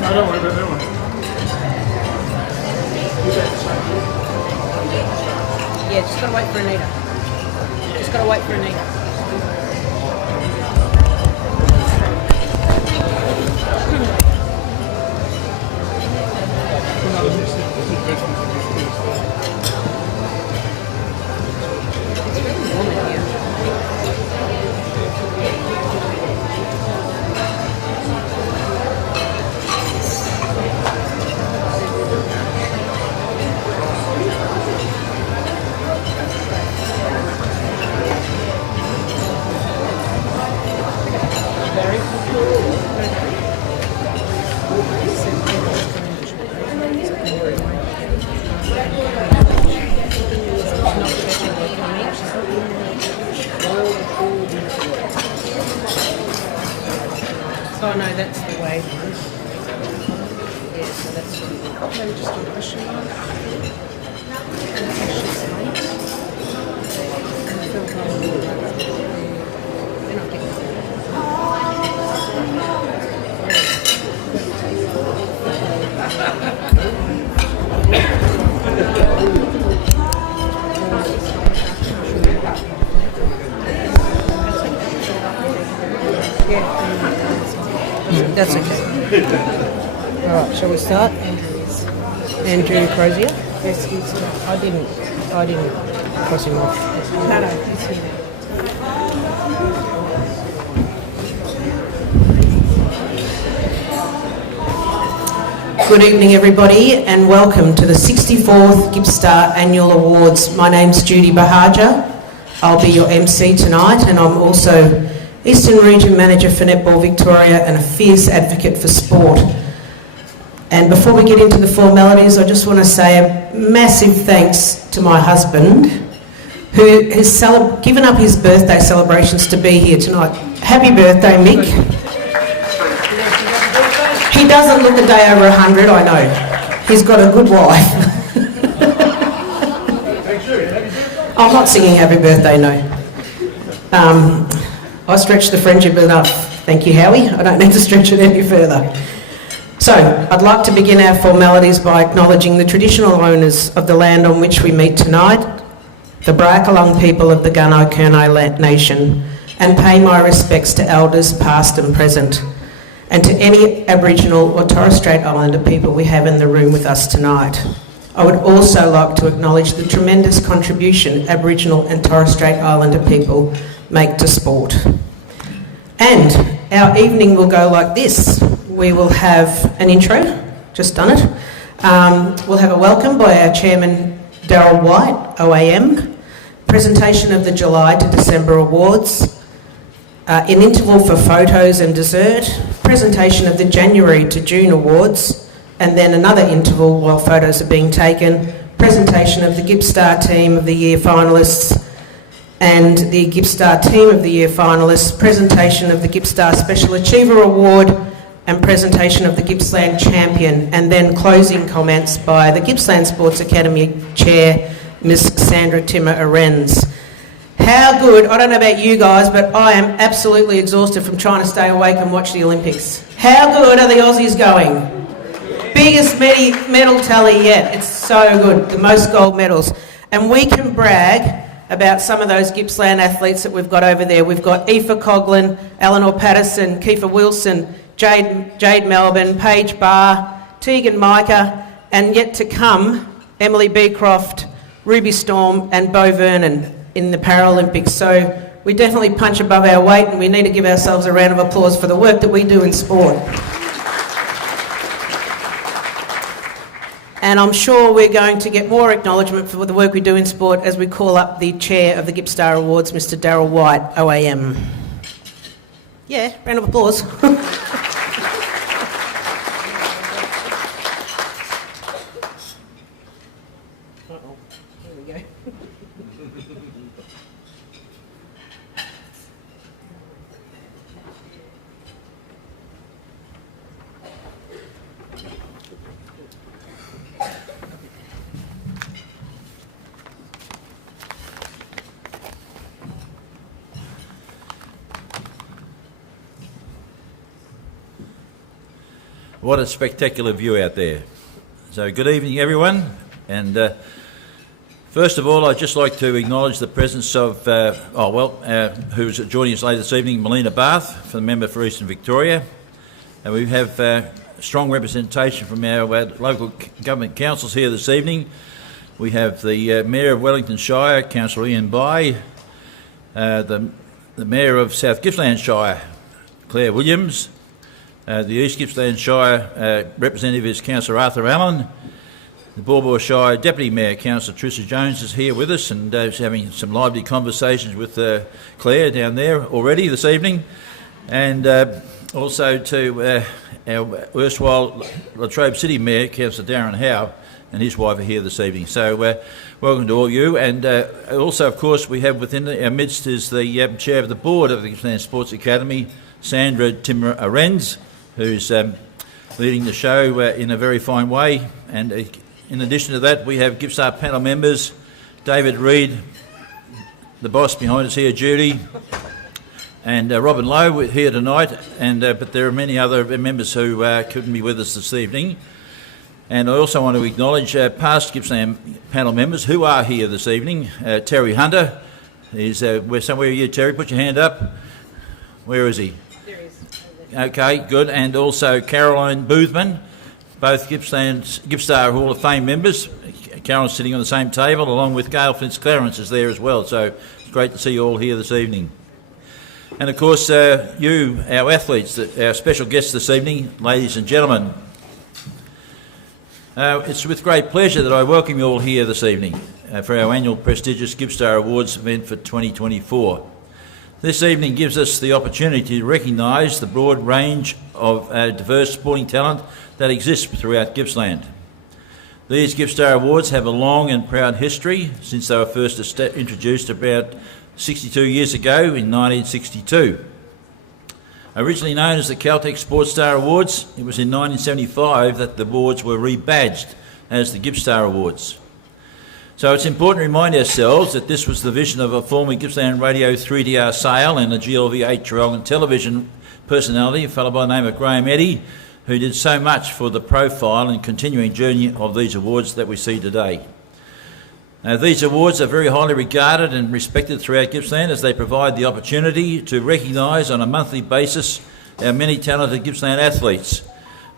No, don't worry about that one. Yeah, just gotta wait for Anita. Just gotta wait for Anita. It's really warm in here. Oh no, that's the wave one. Yeah, so that's maybe just do a question mark. And it's actually slight. And the filter on the they're not getting That's okay. All right, shall we start? Andrew Crozier. Yes, he's I didn't cross him off. no, he's here. Good evening everybody and welcome to the 64th Gippstar Annual Awards. My name's Judy Bahaja. I'll be your MC tonight and I'm also Eastern Region Manager for Netball Victoria and a fierce advocate for sport. And before we get into the formalities, I just want to say a massive thanks to my husband who has given up his birthday celebrations to be here tonight. Happy birthday, Mick. He doesn't look a day over 100, I know. He's got a good wife. I'm not singing happy birthday, no. I stretched the friendship enough. Thank you, Howie. I don't need to stretch it any further. So, I'd like to begin our formalities by acknowledging the traditional owners of the land on which we meet tonight, the Brackalung people of the Gunai-Kurnai Nation, and pay my respects to elders past and present, and to any Aboriginal or Torres Strait Islander people we have in the room with us tonight. I would also like to acknowledge the tremendous contribution Aboriginal and Torres Strait Islander people make to sport. And our evening will go like this. We will have an intro, just done it. We'll have a welcome by our Chairman Darryl White, OAM, presentation of the July to December awards, an interval for photos and dessert, presentation of the January to June awards, and then another interval while photos are being taken, presentation of the Gippstar Team of the Year finalists and the Gippstar Team of the Year finalists, presentation of the Gippstar Special Achiever Award and presentation of the Gippsland Champion, and then closing comments by the Gippsland Sports Academy Chair, Ms Sandra Timmer-Arens. How good, I don't know about you guys, but I am absolutely exhausted from trying to stay awake and watch the Olympics. How good are the Aussies going? Biggest medal tally yet. It's so good, the most gold medals. And we can brag about some of those Gippsland athletes that we've got over there. We've got Aoife Coughlin, Eleanor Patterson, Kiefer Wilson, Jade Melbourne, Paige Barr, Tegan Micah, and yet to come, Emily Beecroft, Ruby Storm and Bo Vernon in the Paralympics. So we definitely punch above our weight and we need to give ourselves a round of applause for the work that we do in sport. And I'm sure we're going to get more acknowledgement for the work we do in sport as we call up the chair of the Gippstar Awards, Mr Darryl White, OAM. Yeah, round of applause. What a spectacular view out there. So good evening everyone, and first of all I'd just like to acknowledge the presence of, who's joining us later this evening, Melina Barth, for the member for Eastern Victoria. And we have strong representation from our local government councils here this evening. We have the Mayor of Wellington Shire, Councillor Ian Bye, the Mayor of South Gippsland Shire, Claire Williams. The East Gippsland Shire representative is Councillor Arthur Allen. The Baw Shire Deputy Mayor, Councillor Trisha Jones, is here with us and is having some lively conversations with Claire down there already this evening. And also to our erstwhile Latrobe City Mayor, Councillor Darren Howe, and his wife are here this evening. So welcome to all of you. And also, of course, we have within our midst is the Chair of the Board of the Gippsland Sports Academy, Sandra Timmer Arends, who's leading the show in a very fine way. And in addition to that, we have Gippstar panel members, David Reid, the boss behind us here, Judy, and Robin Lowe here tonight. And but there are many other members who couldn't be with us this evening. And I also want to acknowledge past Gippsland panel members who are here this evening. Terry Hunter is somewhere here. Terry, put your hand up. Where is he? There he is. Okay, good. And also Caroline Boothman, both Gippstar Hall of Fame members. Caroline's sitting on the same table, along with Gail Flintz-Clarence is there as well. So it's great to see you all here this evening. And of course, you, our athletes, our special guests this evening, ladies and gentlemen. It's with great pleasure that I welcome you all here this evening for our annual prestigious Gippstar Awards event for 2024. This evening gives us the opportunity to recognise the broad range of diverse sporting talent that exists throughout Gippsland. These Gippstar Awards have a long and proud history since they were first introduced about 62 years ago in 1962. Originally known as the Caltech Sports Star Awards, it was in 1975 that the awards were rebadged as the Gippstar Awards. So it's important to remind ourselves that this was the vision of a former Gippsland Radio 3DR sale and a GLV 8-year-old and television personality, a fellow by the name of Graham Eddy, who did so much for the profile and continuing journey of these awards that we see today. These awards are very highly regarded and respected throughout Gippsland as they provide the opportunity to recognise on a monthly basis our many talented Gippsland athletes,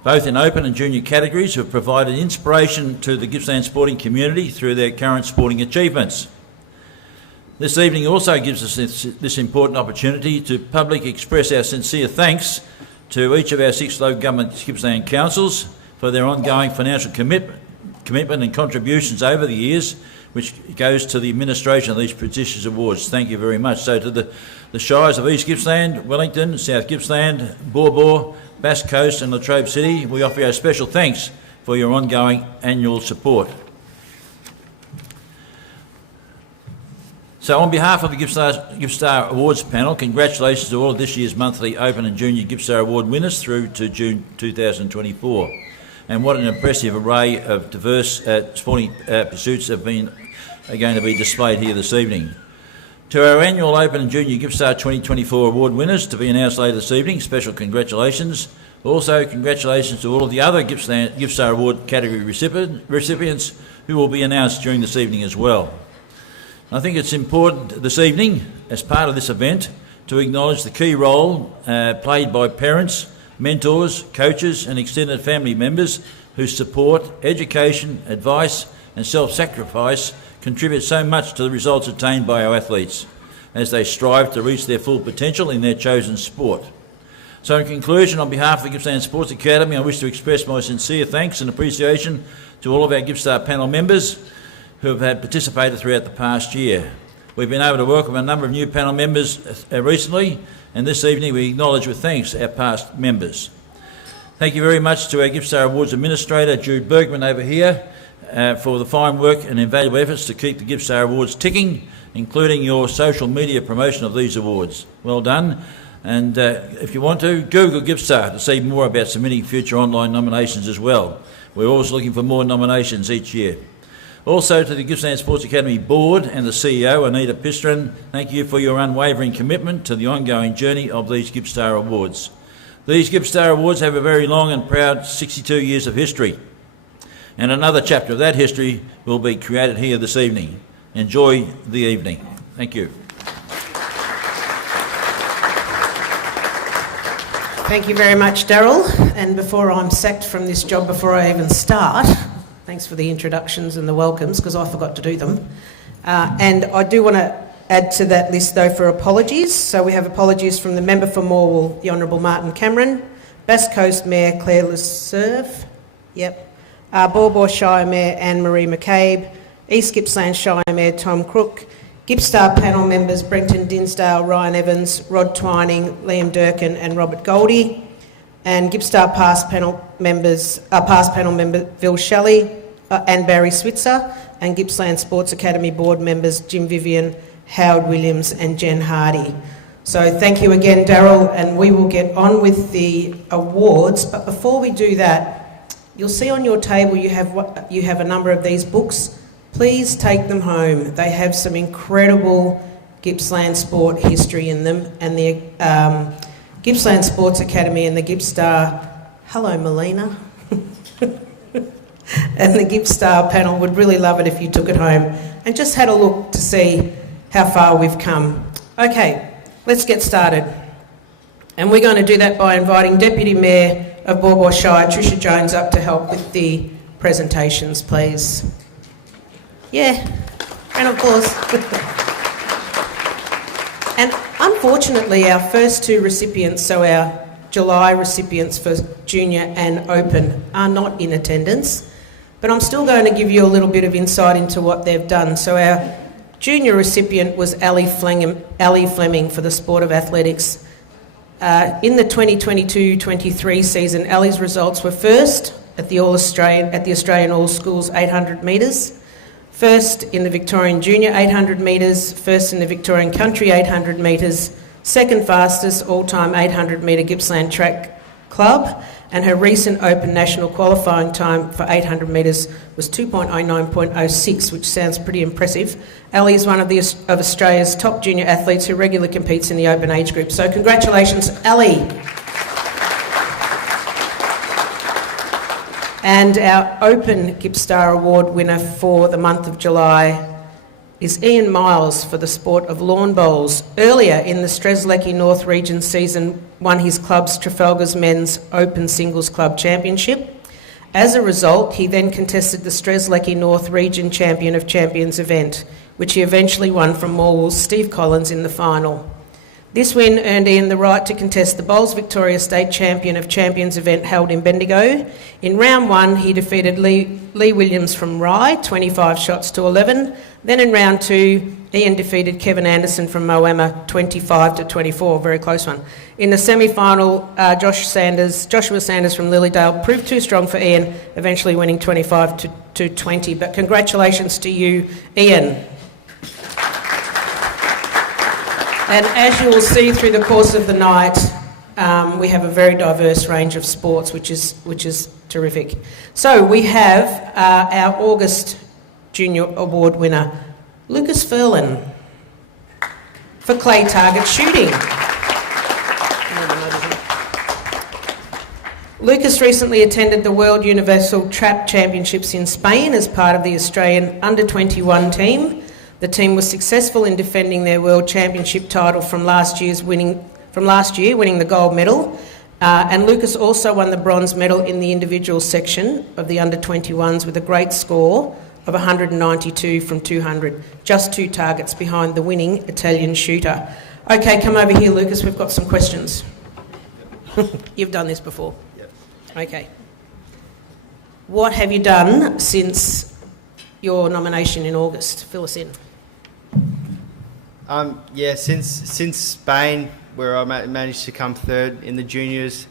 both in open and junior categories, who have provided inspiration to the Gippsland sporting community through their current sporting achievements. This evening also gives us this important opportunity to publicly express our sincere thanks to each of our 6 local government Gippsland councils for their ongoing financial commitment and contributions over the years, which goes to the administration of these prestigious awards. Thank you very much. So to the Shires of East Gippsland, Wellington, South Gippsland, Baw, Bass Coast and Latrobe City, we offer our special thanks for your ongoing annual support. So on behalf of the Gippstar Awards panel, congratulations to all of this year's monthly Open and Junior Gippstar Award winners through to June 2024. And what an impressive array of diverse sporting pursuits are going to be displayed here this evening. To our annual Open and Junior Gippstar 2024 award winners to be announced later this evening, special congratulations. Also, congratulations to all of the other Gippstar Award category recipients who will be announced during this evening as well. I think it's important this evening, as part of this event, to acknowledge the key role played by parents, mentors, coaches and extended family members whose support, education, advice and self-sacrifice contribute so much to the results attained by our athletes as they strive to reach their full potential in their chosen sport. So in conclusion, on behalf of the Gippsland Sports Academy, I wish to express my sincere thanks and appreciation to all of our Gippstar panel members who have participated throughout the past year. We've been able to welcome a number of new panel members recently, and this evening we acknowledge with thanks our past members. Thank you very much to our Gippstar Awards Administrator, Jude Bergman over here, for the fine work and invaluable efforts to keep the Gippstar Awards ticking, including your social media promotion of these awards. Well done. And if you want to, Google Gippstar to see more about submitting future online nominations as well. We're always looking for more nominations each year. Also to the Gippsland Sports Academy Board and the CEO, Anita Pistrin, thank you for your unwavering commitment to the ongoing journey of these Gippstar Awards. These Gippstar Awards have a very long and proud 62 years of history, and another chapter of that history will be created here this evening. Enjoy the evening. Thank you. Thank you very much, Daryl. And before I'm sacked from this job, before I even start, thanks for the introductions and the welcomes, because I forgot to do them. And I do want to add to that list, though, for apologies. So we have apologies from the member for Morwell, the Honourable Martin Cameron, Bass Coast Mayor Claire Leserve, Baw Baw Shire Mayor Anne-Marie McCabe, East Gippsland Shire Mayor Tom Crook, Gippstar panel members Brenton Dinsdale, Ryan Evans, Rod Twining, Liam Durkin and Robert Goldie, and Gippstar past panel member Phil Shelley and Barry Switzer, and Gippsland Sports Academy board members Jim Vivian, Howard Williams and Jen Hardy. So thank you again, Daryl, and we will get on with the awards. But before we do that, you'll see on your table you have a number of these books. Please take them home. They have some incredible Gippsland sport history in them, and the Gippsland Sports Academy and the Gippstar, hello Melina, and the Gippstar panel would really love it if you took it home and just had a look to see how far we've come. Okay, let's get started. And we're going to do that by inviting Deputy Mayor of Baw Baw Shire, Tricia Jones, up to help with the presentations, please. Yeah, and of course. And unfortunately, our first two recipients, so our July recipients for Junior and Open, are not in attendance. But I'm still going to give you a little bit of insight into what they've done. So our Junior recipient was Ali Fleming for the sport of athletics. In the 2022-23 season, Ali's results were first at the Australian All Schools 800 metres, first in the Victorian Junior 800 metres, first in the Victorian Country 800 metres, second fastest all-time 800 metre Gippsland Track Club, and her recent Open national qualifying time for 800 metres was 2.09.06, which sounds pretty impressive. Ali is one of Australia's top junior athletes who regularly competes in the Open age group. So congratulations, Ali. And our Open Gippstar Award winner for the month of July is Ian Miles for the sport of lawn bowls. Earlier in the Strzelecki North Region season, won his club's Trafalgar's Men's Open Singles Club Championship. As a result, he then contested the Strzelecki North Region Champion of Champions event, which he eventually won from Morwell's Steve Collins in the final. This win earned Ian the right to contest the Bowls Victoria State Champion of Champions event held in Bendigo. In round one, he defeated Lee Williams from Rye, 25 shots to 11. Then in round two, Ian defeated Kevin Anderson from Moama, 25 to 24, very close one. In the semi-final, Joshua Sanders from Lilydale proved too strong for Ian, eventually winning 25 to 20. But congratulations to you, Ian. And as you will see through the course of the night, we have a very diverse range of sports, which is terrific. So we have our August Junior Award winner, Lucas Furlan, for clay target shooting. Lucas recently attended the World Universal Trap Championships in Spain as part of the Australian Under-21 team. The team was successful in defending their World Championship title from last year, winning the gold medal. And Lucas also won the bronze medal in the individual section of the Under-21s with a great score of 192 from 200, just 2 targets behind the winning Italian shooter. Okay, come over here, Lucas. We've got some questions. You've done this before? Yep. Okay. What have you done since your nomination in August? Fill us in. Since Spain, where I managed to come third in the juniors,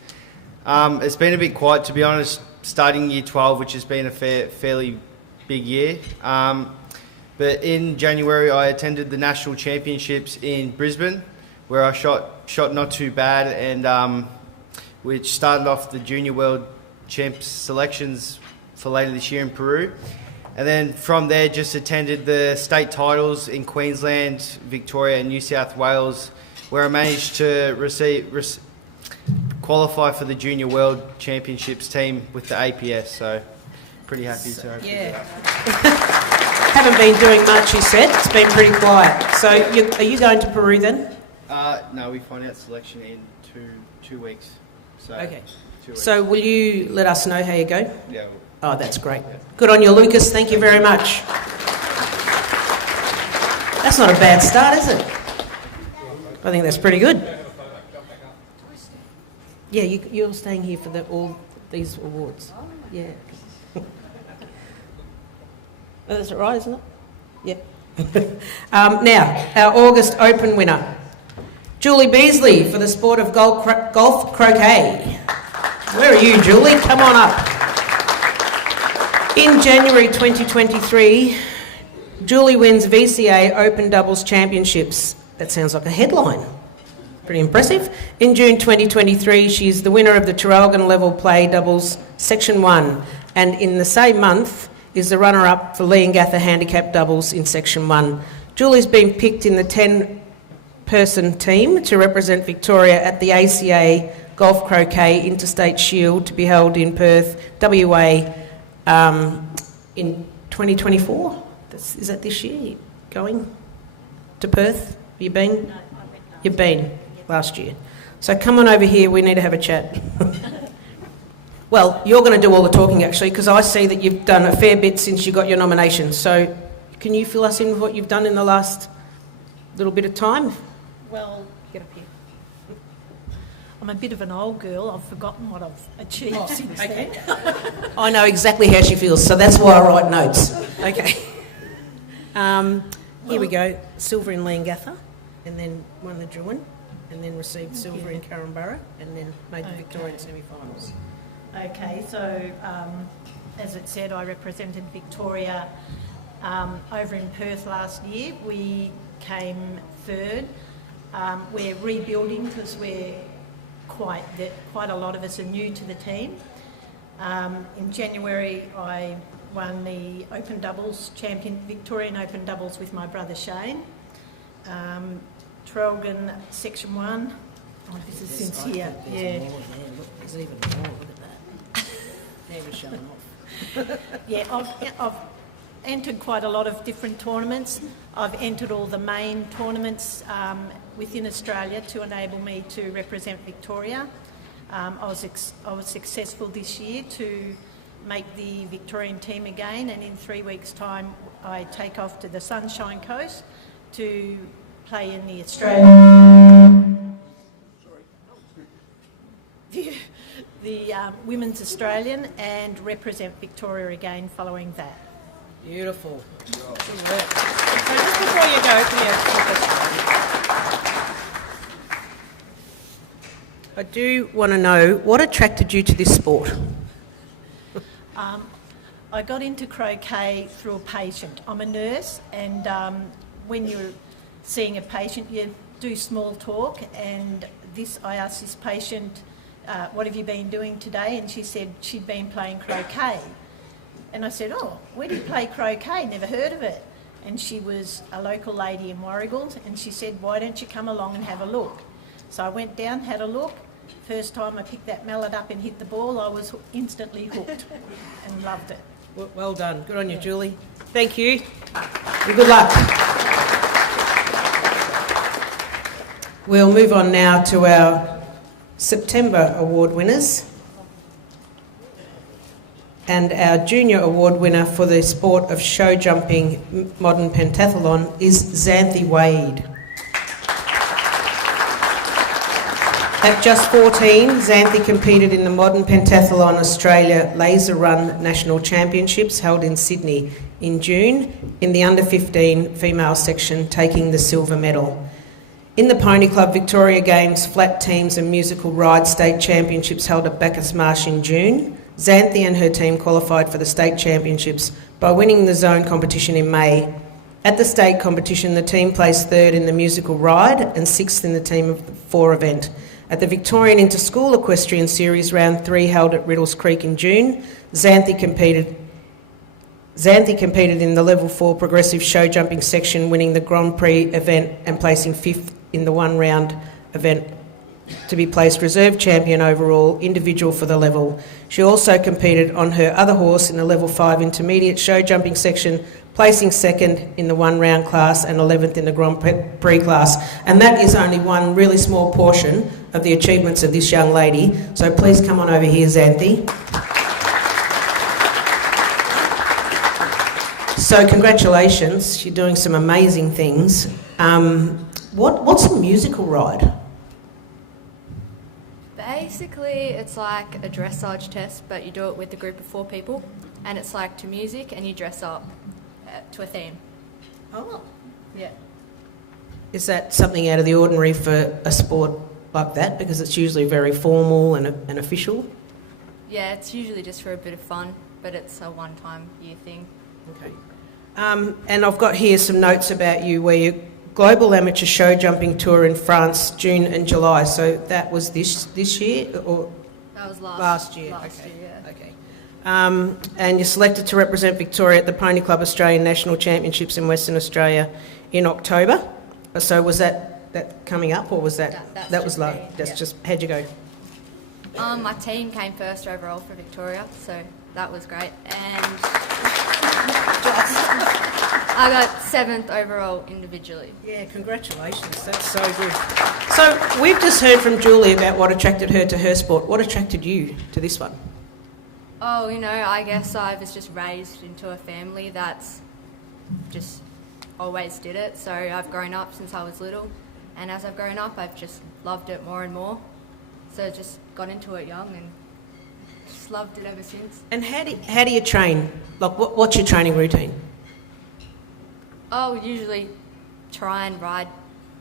it's been a bit quiet, to be honest, starting year 12, which has been a fairly big year. But in January, I attended the national championships in Brisbane, where I shot not too bad, and which started off the Junior World Champs selections for later this year in Peru. And then from there, just attended the state titles in Queensland, Victoria and New South Wales, where I managed to qualify for the Junior World Championships team with the APS. So pretty happy to represent. Yeah. Haven't been doing much, you said. It's been pretty quiet. So are you going to Peru then? No, we find out selection in two weeks. So Okay. 2 weeks. So will you let us know how you go? Yeah. Oh, that's great. Good on you, Lucas. Thank you very much. That's not a bad start, is it? I think that's pretty good. Yeah, you're staying here for all these awards. Yeah. That's right, isn't it? Yeah. Now, our August Open winner, Julie Beasley, for the sport of golf croquet. Where are you, Julie? Come on up. In January 2023, Julie wins VCA Open Doubles Championships. That sounds like a headline. Pretty impressive. In June 2023, she's the winner of the Traralgon Level Play Doubles Section 1, and in the same month is the runner-up for Leongatha Handicap Doubles in Section 1. Julie's been picked in the 10-person team to represent Victoria at the ACA Golf Croquet Interstate Shield to be held in Perth, WA, in 2024. Is that this year? Going to Perth? Have you been? No, You've been last year. So come on over here, we need to have a chat. Well, you're going to do all the talking actually, because I see that you've done a fair bit since you got your nomination. So can you fill us in with what you've done in the last little bit of time? Well, Get up here. I'm a bit of an old girl. I've forgotten what I've achieved since then. I know exactly how she feels, so that's why I write notes. Okay. Here we go. Silver in Leongatha, and then won the Druin, and then received silver in Currumborough, and then made the Victorian semi-finals. Okay, so as it said, I represented Victoria over in Perth last year. We came third. We're rebuilding because quite a lot of us are new to the team. In January, I won the Open Doubles Victorian Open Doubles with my brother Shane. Traralgon Section 1. Oh, this is since here. Yeah. Look, there's even more. Look at that. Never showing off. Yeah, I've entered quite a lot of different tournaments. I've entered all the main tournaments within Australia to enable me to represent Victoria. I was successful this year to make the Victorian team again, and in 3 weeks' time I take off to the Sunshine Coast to play in the Women's Australian and represent Victoria again following that. Beautiful. Good work. So just before you go, I do want to know what attracted you to this sport? I got into croquet through a patient. I'm a nurse, and when you're seeing a patient, you do small talk, and I asked this patient, what have you been doing today? And she said she'd been playing croquet. And I said, oh, where do you play croquet? Never heard of it. And she was a local lady in Warragul, and she said, why don't you come along and have a look? So I went down, had a look. First time I picked that mallet up and hit the ball, I was instantly hooked and loved it. Well done. Good on you, Julie. Thank you. And good luck. We'll move on now to our September award winners. And our junior award winner for the sport of show jumping modern pentathlon is Xanthi Wade. At just 14, Xanthi competed in the Modern Pentathlon Australia Laser Run National Championships held in Sydney in June in the under-15 female section, taking the silver medal. In the Pony Club Victoria Games Flat Teams and Musical Ride State Championships held at Bacchus Marsh in June, Xanthi and her team qualified for the state championships by winning the zone competition in May. At the state competition, the team placed third in the musical ride and sixth in the team of the 4 event. At the Victorian Inter-School Equestrian Series Round 3 held at Riddles Creek in June, Xanthi competed in the Level 4 Progressive Show Jumping section, winning the Grand Prix event and placing 5th in the one-round event to be placed reserve champion overall individual for the level. She also competed on her other horse in the level 5 intermediate show jumping section, placing second in the one round class and 11th in the Grand Prix class. And that is only one really small portion of the achievements of this young lady. So please come on over here, Xanthi. So congratulations, you're doing some amazing things. What's a musical ride? Basically, it's like a dressage test, but you do it with a group of 4 people, and it's like to music, and you dress up to a theme. Oh. Yeah. Is that something out of the ordinary for a sport like that? Because it's usually very formal and official? Yeah, it's usually just for a bit of fun, but it's a one-time year thing. Okay. And I've got here some notes about you where you Global Amateur Show Jumping Tour in France, June and July. So that was this year or That was last year? Last Okay. year, yeah. Okay. And you're selected to represent Victoria at the Pony Club Australian National Championships in Western Australia in October. So was that coming up, or was that That's was just last? me, That's yeah. just how'd you go? My team came first overall for Victoria, so that was great. And I got 7th overall individually. Yeah, congratulations. That's so good. So we've just heard from Julie about what attracted her to her sport. What attracted you to this one? Oh, I guess I was just raised into a family that's just always did it. So I've grown up since I was little, and as I've grown up, I've just loved it more and more. So just got into it young and just loved it ever since. And how do you train? Like, what's your training routine? I would usually try and ride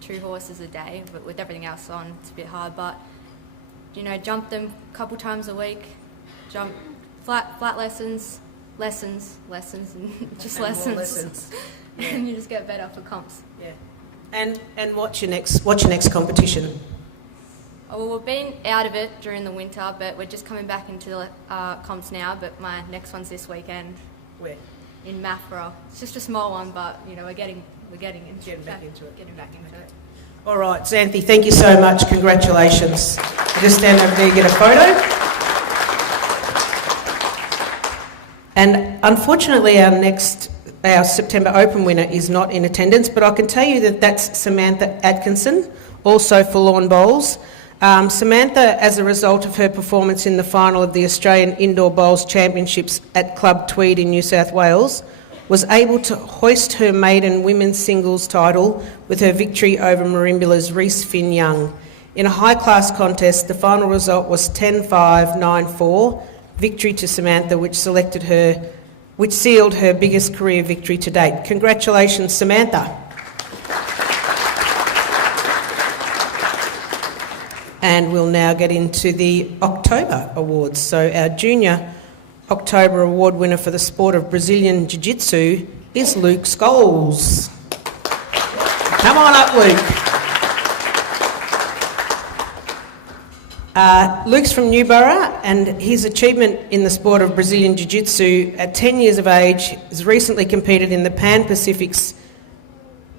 2 horses a day, but with everything else on, it's a bit hard. But, jump them a couple times a week, jump flat lessons, and just And more lessons. lessons. And you just get better for comps. Yeah. And what's your next competition? Oh, well, we've been out of it during the winter, but we're just coming back into the comps now. But my next one's this weekend Where? in Maffra. It's just a small one, but we're getting back into it. Getting back into it. All right, Xanthi, thank you so much. Congratulations. Just stand over there and get a photo. And unfortunately, our September Open winner is not in attendance, but I can tell you that that's Samantha Atkinson, also for lawn bowls. Samantha, as a result of her performance in the final of the Australian Indoor Bowls Championships at Club Tweed in New South Wales, was able to hoist her maiden women's singles title with her victory over Marimbula's Reese Finn Young. In a high-class contest, the final result was 10-5, 9-4, victory to Samantha, which sealed her biggest career victory to date. Congratulations, Samantha. And we'll now get into the October Awards. So our Junior October Award winner for the sport of Brazilian Jiu-Jitsu is Luke Scholes. Come on up, Luke. Luke's from Newborough, and his achievement in the sport of Brazilian Jiu-Jitsu at 10 years of age has recently competed in the Pan Pacific's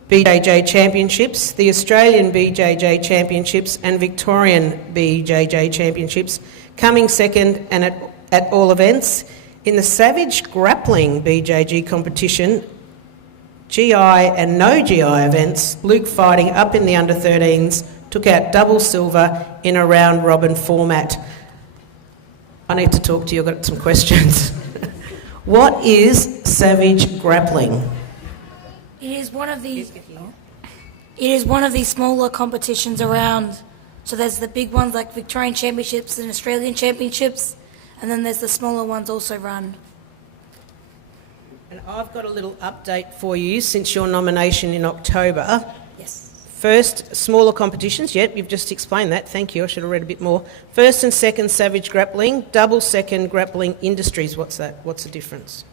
BJJ Championships, the Australian BJJ Championships and Victorian BJJ Championships, coming second and at all events. In the Savage Grappling BJJ competition, GI and no GI events, Luke, fighting up in the under-13s, took out double silver in a round-robin format. I need to talk to you, I've got some questions. What is Savage Grappling? It is one of the smaller competitions around. So there's the big ones like Victorian Championships and Australian Championships, and then there's the smaller ones also run. And I've got a little update for you since your nomination in October. Yes. First, smaller competitions. Yep, you've just explained that. Thank you. I should have read a bit more. First and second, Savage Grappling. Double second, Grappling Industries. What's that? What's the difference?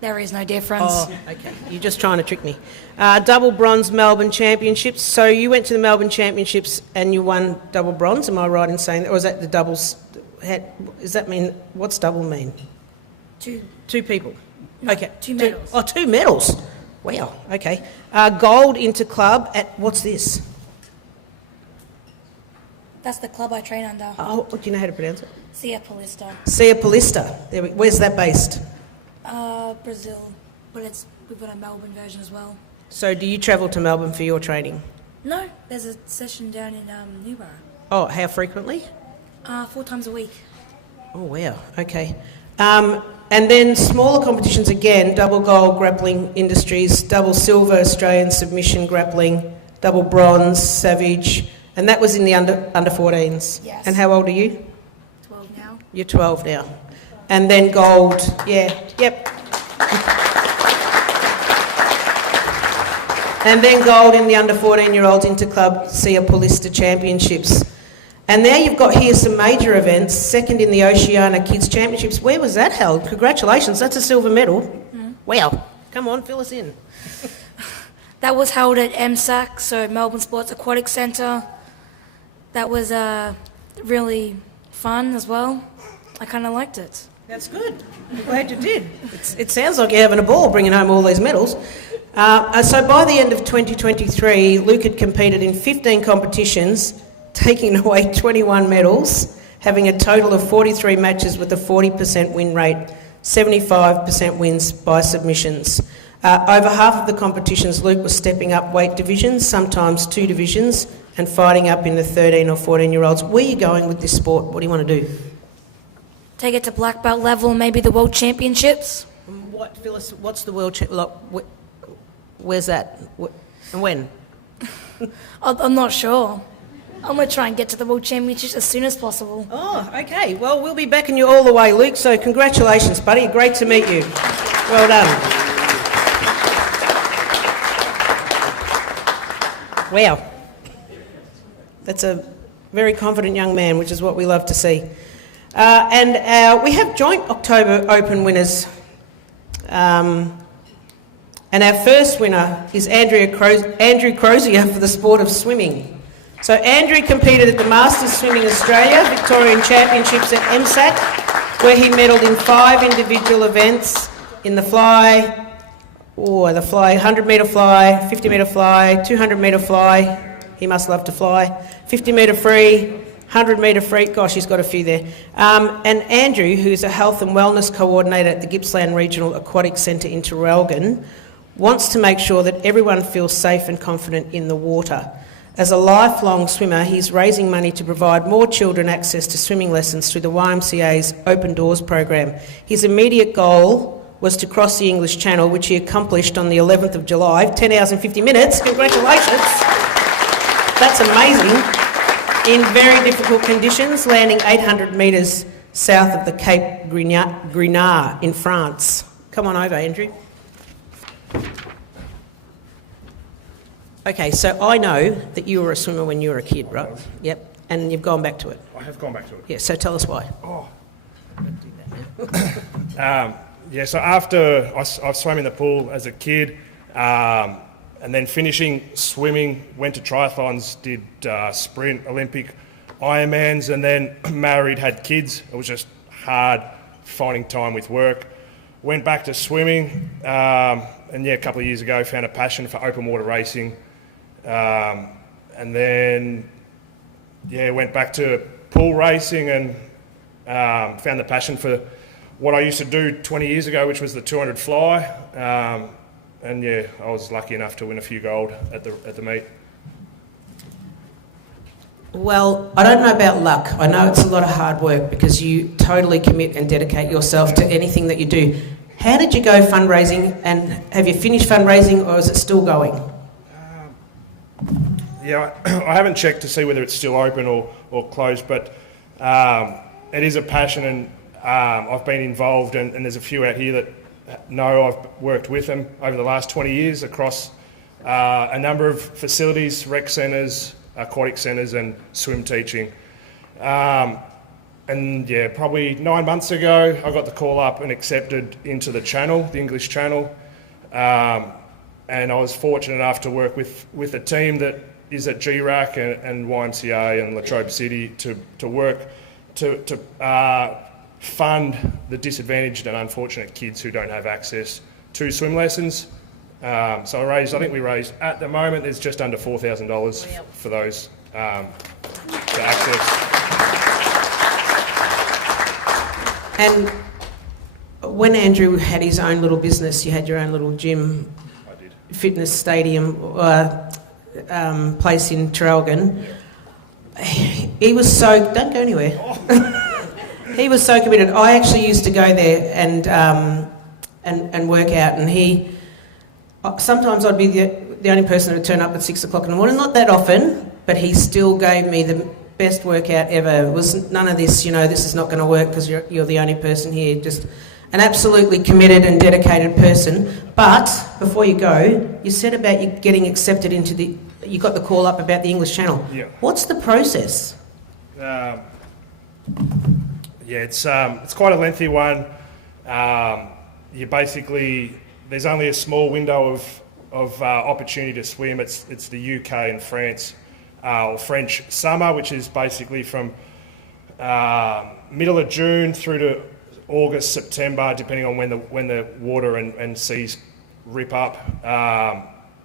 There is no difference. Oh, okay. You're just trying to trick me. Double bronze Melbourne Championships. So you went to the Melbourne Championships and you won double bronze. Am I right in saying that? Or is that the doubles? Does that mean, what's double mean? Two people. No, Okay. 2 medals. Oh, 2 medals. Wow. Okay. Gold Interclub at, what's this? That's the club I train under. Oh, do you know how to pronounce it? Sia Paulista. Sia Paulista. Where's that based? Brazil. But we've got a Melbourne version as well. So do you travel to Melbourne for your training? No, there's a session down in Newborough. Oh, how frequently? 4 times a week. Oh, wow. Okay. And then smaller competitions again, double gold grappling industries, double silver Australian submission grappling, double bronze Savage, and that was in the under 14s. Yes. And how old are you? 12 now. You're 12 now. And then gold, yep. And then gold in the under 14-year-olds Interclub Sia Paulista Championships. And now you've got here some major events, second in the Oceania Kids Championships. Where was that held? Congratulations, that's a silver medal. Wow. Come on, fill us in. That was held at MSAC, so Melbourne Sports Aquatic Centre. That was really fun as well. I kind of liked it. That's good. I'm glad you did. It sounds like you're having a ball bringing home all these medals. So by the end of 2023, Luke had competed in 15 competitions, taking away 21 medals, having a total of 43 matches with a 40% win rate, 75% wins by submissions. Over half of the competitions, Luke was stepping up weight divisions, sometimes 2 divisions, and fighting up in the 13 or 14-year-olds. Where are you going with this sport? What do you want to do? Take it to black belt level, maybe the World Championships. Phyllis, what's the world where's that? And when? I'm not sure. I'm going to try and get to the World Championships as soon as possible. Oh, okay. Well, we'll be backing you all the way, Luke, so congratulations, buddy. Great to meet you. Well done. Wow. That's a very confident young man, which is what we love to see. And we have joint October Open winners. And our first winner is Andrew Crozier for the sport of swimming. So Andrew competed at the Masters Swimming Australia Victorian Championships at MSAC, where he medalled in 5 individual events in the 100-metre fly, 50-metre fly, 200-metre fly, he must love to fly, 50-metre free, 100-metre free, gosh, he's got a few there. And Andrew, who's a health and wellness coordinator at the Gippsland Regional Aquatic Centre in Traralgon, wants to make sure that everyone feels safe and confident in the water. As a lifelong swimmer, he's raising money to provide more children access to swimming lessons through the YMCA's Open Doors program. His immediate goal was to cross the English Channel, which he accomplished on the 11th of July, 10 hours and 50 minutes. Congratulations. That's amazing. In very difficult conditions, landing 800 metres south of the Cape Grenard in France. Come on over, Andrew. Okay, so I know that you were a swimmer when you were a kid, right? Yep, and you've gone back to it. I have gone back to it. Yeah, so tell us why. So after I swam in the pool as a kid, and then finishing swimming, went to triathlons, did sprint, Olympic, Ironmans, and then married, had kids. It was just hard finding time with work. Went back to swimming, and a couple of years ago found a passion for open water racing. And then, went back to pool racing and found the passion for what I used to do 20 years ago, which was the 200 fly. I was lucky enough to win a few gold at the meet. Well, I don't know about luck. I know it's a lot of hard work because you totally commit and dedicate yourself to anything that you do. How did you go fundraising, and have you finished fundraising or is it still going? I haven't checked to see whether it's still open or closed, but it is a passion, and I've been involved, and there's a few out here that know I've worked with them over the last 20 years across a number of facilities, rec centres, aquatic centres and swim teaching. Probably 9 months ago, I got the call up and accepted into the channel, the English Channel. And I was fortunate enough to work with a team that is at GRAC and YMCA and Latrobe City to work to fund the disadvantaged and unfortunate kids who don't have access to swim lessons. I think we raised, at the moment, there's just under $4,000 for those. to access. And when Andrew had his own little business, you had your own little gym, I did. fitness stadium, place in Traralgon. He was so... Don't go anywhere. He was so committed. I actually used to go there and work out, and he... Sometimes I'd be the only person that would turn up at 6 o'clock in the morning. Not that often, but he still gave me the best workout ever. It was none of this, this is not going to work because you're the only person here. Just an absolutely committed and dedicated person. But before you go, you said about you getting accepted into the... You got the call up about the English Channel. Yeah. What's the process? It's quite a lengthy one. You basically... There's only a small window of opportunity to swim. It's the UK and France, or French summer, which is basically from middle of June through to August, September, depending on when the water and seas rip up.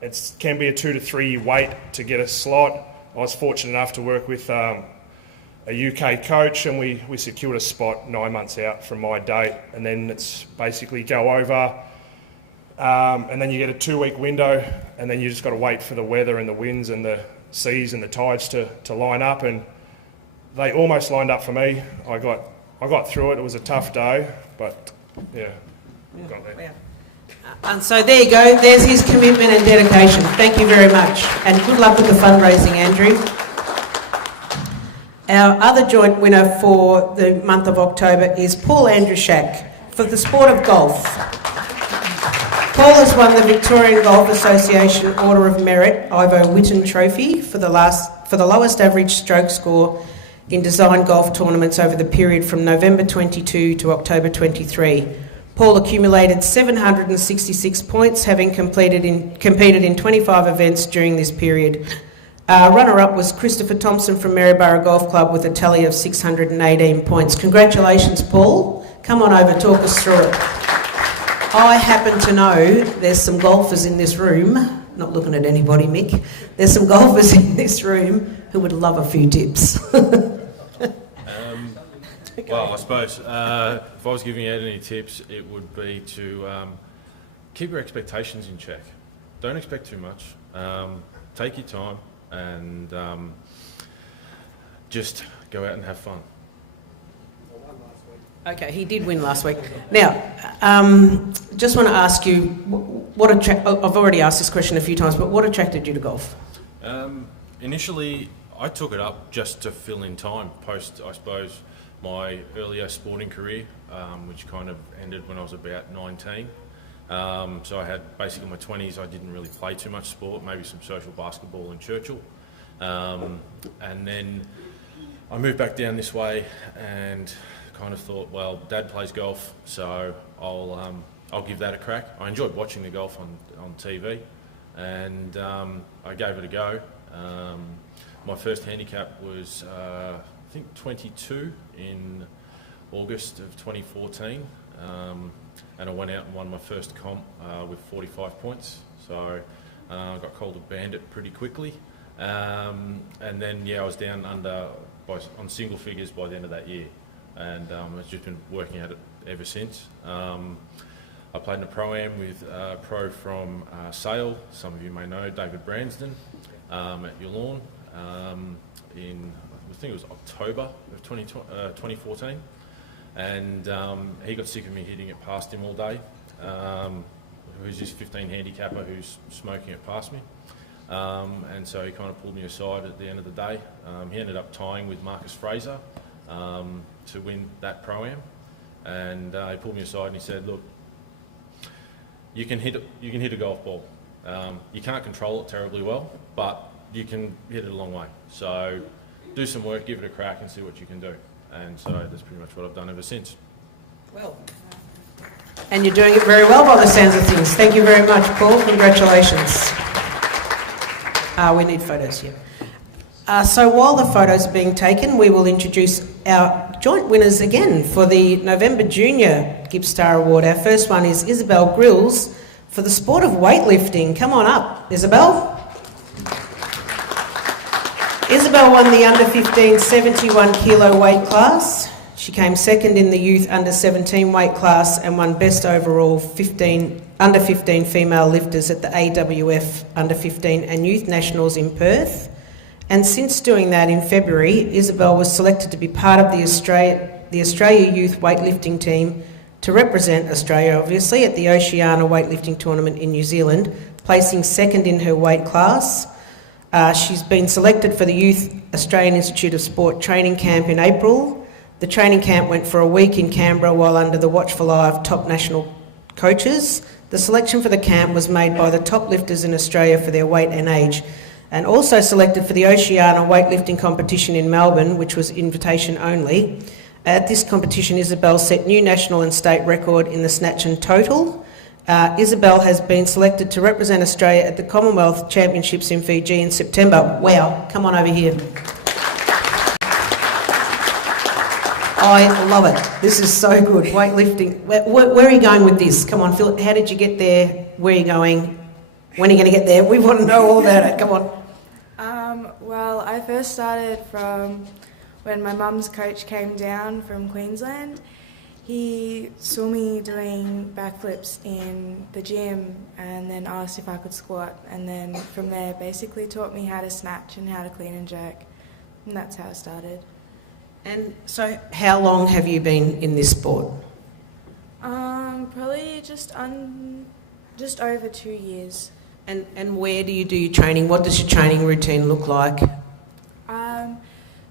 It can be a 2 to 3 year wait to get a slot. I was fortunate enough to work with a UK coach, and we secured a spot 9 months out from my date, and then it's basically go over. And then you get a 2 week window, and then you just got to wait for the weather and the winds and the seas and the tides to line up. And they almost lined up for me. I got through it. It was a tough day, but yeah, got there. Wow. And so there you go. There's his commitment and dedication. Thank you very much, and good luck with the fundraising, Andrew. Our other joint winner for the month of October is Paul Andrushak for the sport of golf. Paul has won the Victorian Golf Association Order of Merit Ivo Witten Trophy for the lowest average stroke score in design golf tournaments over the period from November 22 to October 23. Paul accumulated 766 points, having competed in 25 events during this period. Runner-up was Christopher Thompson from Maryborough Golf Club with a tally of 618 points. Congratulations, Paul. Come on over, talk us through it. I happen to know there's some golfers in this room, not looking at anybody, Mick, there's some golfers in this room who would love a few tips. Well, I suppose if I was giving out any tips, it would be to keep your expectations in check. Don't expect too much. Take your time and just go out and have fun. Okay, he did win last week. Now, just want to ask you, I've already asked this question a few times, but what attracted you to golf? Initially, I took it up just to fill in time post, I suppose, my earlier sporting career, which kind of ended when I was about 19. So I had basically in my 20s, I didn't really play too much sport, maybe some social basketball in Churchill. And then I moved back down this way and kind of thought, well, Dad plays golf, so I'll give that a crack. I enjoyed watching the golf on TV, and I gave it a go. My first handicap was, I think, 22 in August of 2014, and I went out and won my first comp with 45 points. So I got called a bandit pretty quickly, and then I was down on single figures by the end of that year. And I've just been working at it ever since. I played in a pro-am with a pro from Sale, some of you may know, David Bransden, at your lawn in, I think it was October of 2014. And he got sick of me hitting it past him all day. Who's this 15 handicapper who's smoking it past me. And so he kind of pulled me aside at the end of the day. He ended up tying with Marcus Fraser to win that pro-am, and he pulled me aside and he said, "Look, you can hit a golf ball. You can't control it terribly well, but you can hit it a long way. So do some work, give it a crack, and see what you can do." And so that's pretty much what I've done ever since. Well, and you're doing it very well by the sounds of things. Thank you very much, Paul. Congratulations. We need photos here. So while the photos are being taken, we will introduce our joint winners again for the November Junior Gippstar Award. Our first one is Isabel Grills for the sport of weightlifting. Come on up, Isabel. Isabel won the under 15 71 kilo weight class. She came second in the youth under 17 weight class and won best overall under 15 female lifters at the AWF under 15 and youth nationals in Perth. And since doing that in February, Isabel was selected to be part of the Australia Youth weightlifting team to represent Australia, obviously, at the Oceania weightlifting tournament in New Zealand, placing second in her weight class. She's been selected for the Youth Australian Institute of Sport training camp in April. The training camp went for a week in Canberra while under the watchful eye of top national coaches. The selection for the camp was made by the top lifters in Australia for their weight and age, and also selected for the Oceania weightlifting competition in Melbourne, which was invitation only. At this competition, Isabel set new national and state record in the snatch and total. Isabel has been selected to represent Australia at the Commonwealth Championships in Fiji in September. Wow, come on over here. I love it. This is so good. Weightlifting. Where are you going with this? Come on, Phil. How did you get there? Where are you going? When are you going to get there? We want to know all about it. Come on. Well, I first started from when my mum's coach came down from Queensland. He saw me doing backflips in the gym and then asked if I could squat, and then from there basically taught me how to snatch and how to clean and jerk, and that's how I started. And so how long have you been in this sport? Probably just over 2 years. And where do you do your training? What does your training routine look like?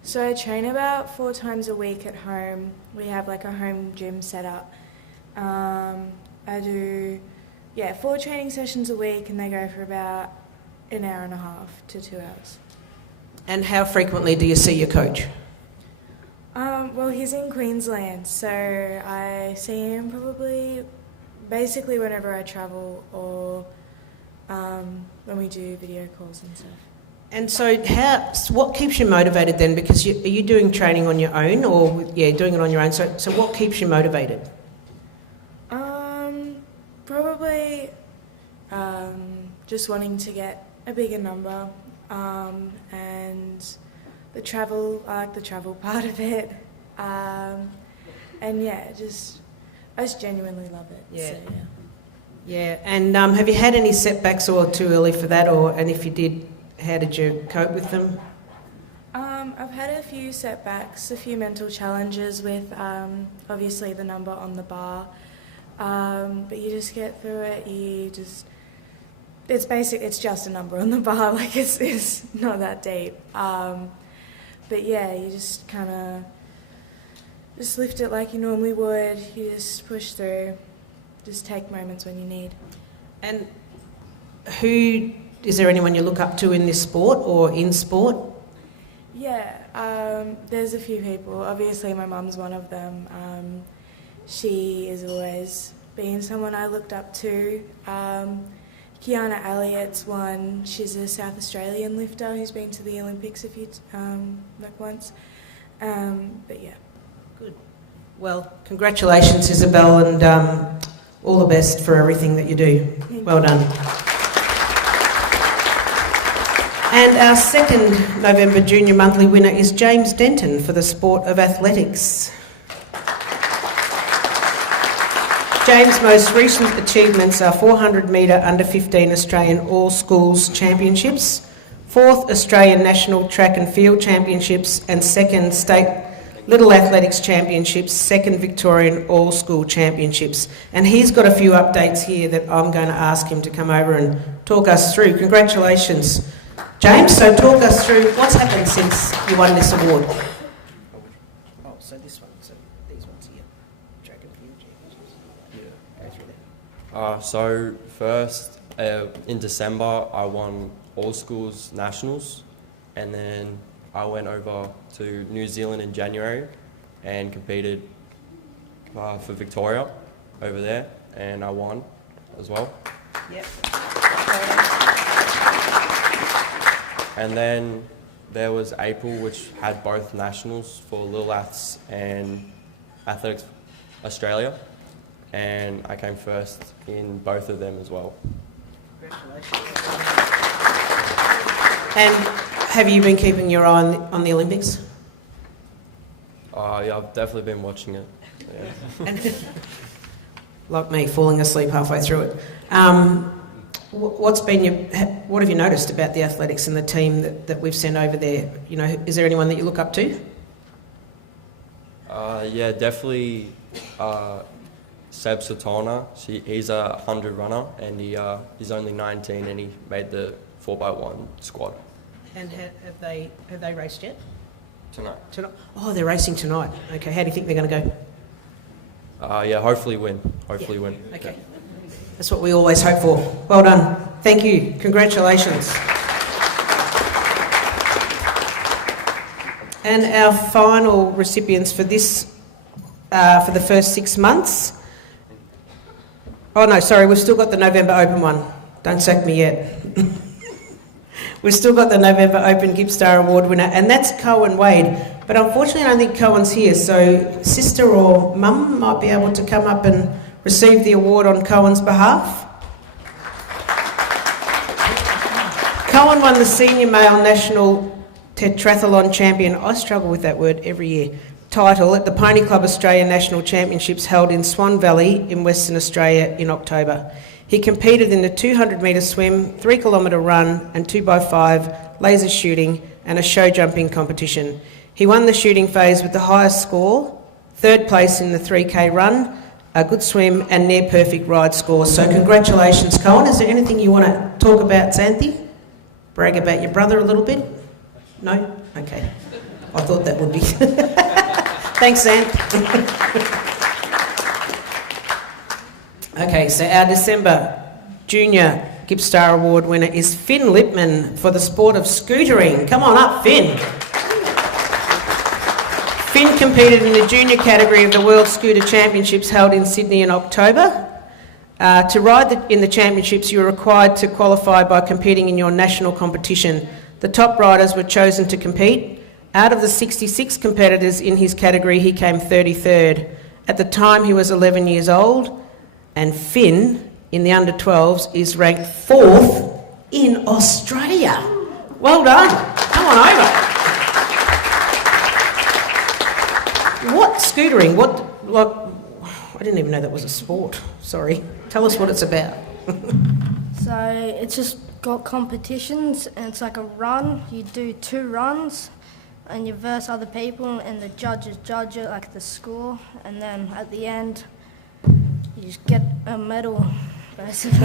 So I train about 4 times a week at home. We have like a home gym set up. I do 4 training sessions a week, and they go for about an hour and a half to 2 hours. And how frequently do you see your coach? Well, he's in Queensland, so I see him basically whenever I travel or when we do video calls and stuff. And so what keeps you motivated then? Because are you doing training on your own or, doing it on your own? So what keeps you motivated? Probably just wanting to get a bigger number and the travel, I like the travel part of it. And I just genuinely love it. Yeah. So, Yeah, and have you had any setbacks or too early for that? And if you did, how did you cope with them? I've had a few setbacks, a few mental challenges with obviously the number on the bar, but you just get through it. It's just a number on the bar, like it's not that deep. But yeah, you just kind of just lift it like you normally would. You just push through. Just take moments when you need. And is there anyone you look up to in this sport or in sport? Yeah, there's a few people. Obviously my mum's one of them. She has always been someone I looked up to. Kiana Elliott's one. She's a South Australian lifter who's been to the Olympics once. But yeah. Good. Well, congratulations, Isabel, and all the best for everything that you do. Well done. And our second November Junior Monthly winner is James Denton for the sport of athletics. James' most recent achievements are 400 metre under 15 Australian All Schools Championships, 4th Australian National Track and Field Championships, and 2nd State Little Athletics Championships, 2nd Victorian All School Championships. And he's got a few updates here that I'm going to ask him to come over and talk us through. Congratulations, James. So talk us through what's happened since you won this award. Oh, so this one, so these ones here, Track and Field Championships. Yeah. Go through that. So first, in December, I won All Schools Nationals, and then I went over to New Zealand in January and competed for Victoria over there, and I won as well. Yep. And then there was April, which had both nationals for Little Aths and Athletics Australia, and I came first in both of them as well. Congratulations. And have you been keeping your eye on the Olympics? Yeah, I've definitely been watching it. Yeah. And like me, falling asleep halfway through it. What have you noticed about the athletics and the team that we've sent over there? You know, is there anyone that you look up to? Yeah, definitely Seb Sultana. He's a 100 runner and he's only 19 and he made the 4x1 squad. And have they raced yet? Tonight. Oh, they're racing tonight. Okay, how do you think they're going to go? Yeah, hopefully win. Hopefully win. Okay. That's what we always hope for. Well done. Thank you. Congratulations. And our final recipients for this, for the first 6 months. Oh no, sorry, we've still got the November Open one. Don't sack me yet. We've still got the November Open Gippstar Award winner, and that's Cohen Wade. But unfortunately, I don't think Cohen's here, so sister or mum might be able to come up and receive the award on Cohen's behalf. Cohen won the senior male national tetrathlon champion, I struggle with that word every year, title at the Pony Club Australia National Championships held in Swan Valley in Western Australia in October. He competed in the 200 metre swim, 3 kilometre run and 2x5 laser shooting and a show jumping competition. He won the shooting phase with the highest score, 3rd place in the 3k run, a good swim and near perfect ride score. So congratulations, Cohen. Is there anything you want to talk about, Xanthi? Brag about your brother a little bit? No? Okay. I thought that would be. Thanks, Xanth. Okay, so our December Junior Gippstar Award winner is Finn Lipman for the sport of scootering. Come on up, Finn. Finn competed in the junior category of the World Scooter Championships held in Sydney in October. To ride in the championships, you are required to qualify by competing in your national competition. The top riders were chosen to compete. Out of the 66 competitors in his category, he came 33rd. At the time, he was 11 years old, and Finn, in the under-12s, is ranked 4th in Australia. Well done. Come on over. What scootering? I didn't even know that was a sport. Sorry. Tell us what it's about. So it's just got competitions and it's like a run. You do 2 runs and you verse other people and the judges judge it, like the score, and then at the end you just get a medal, basically.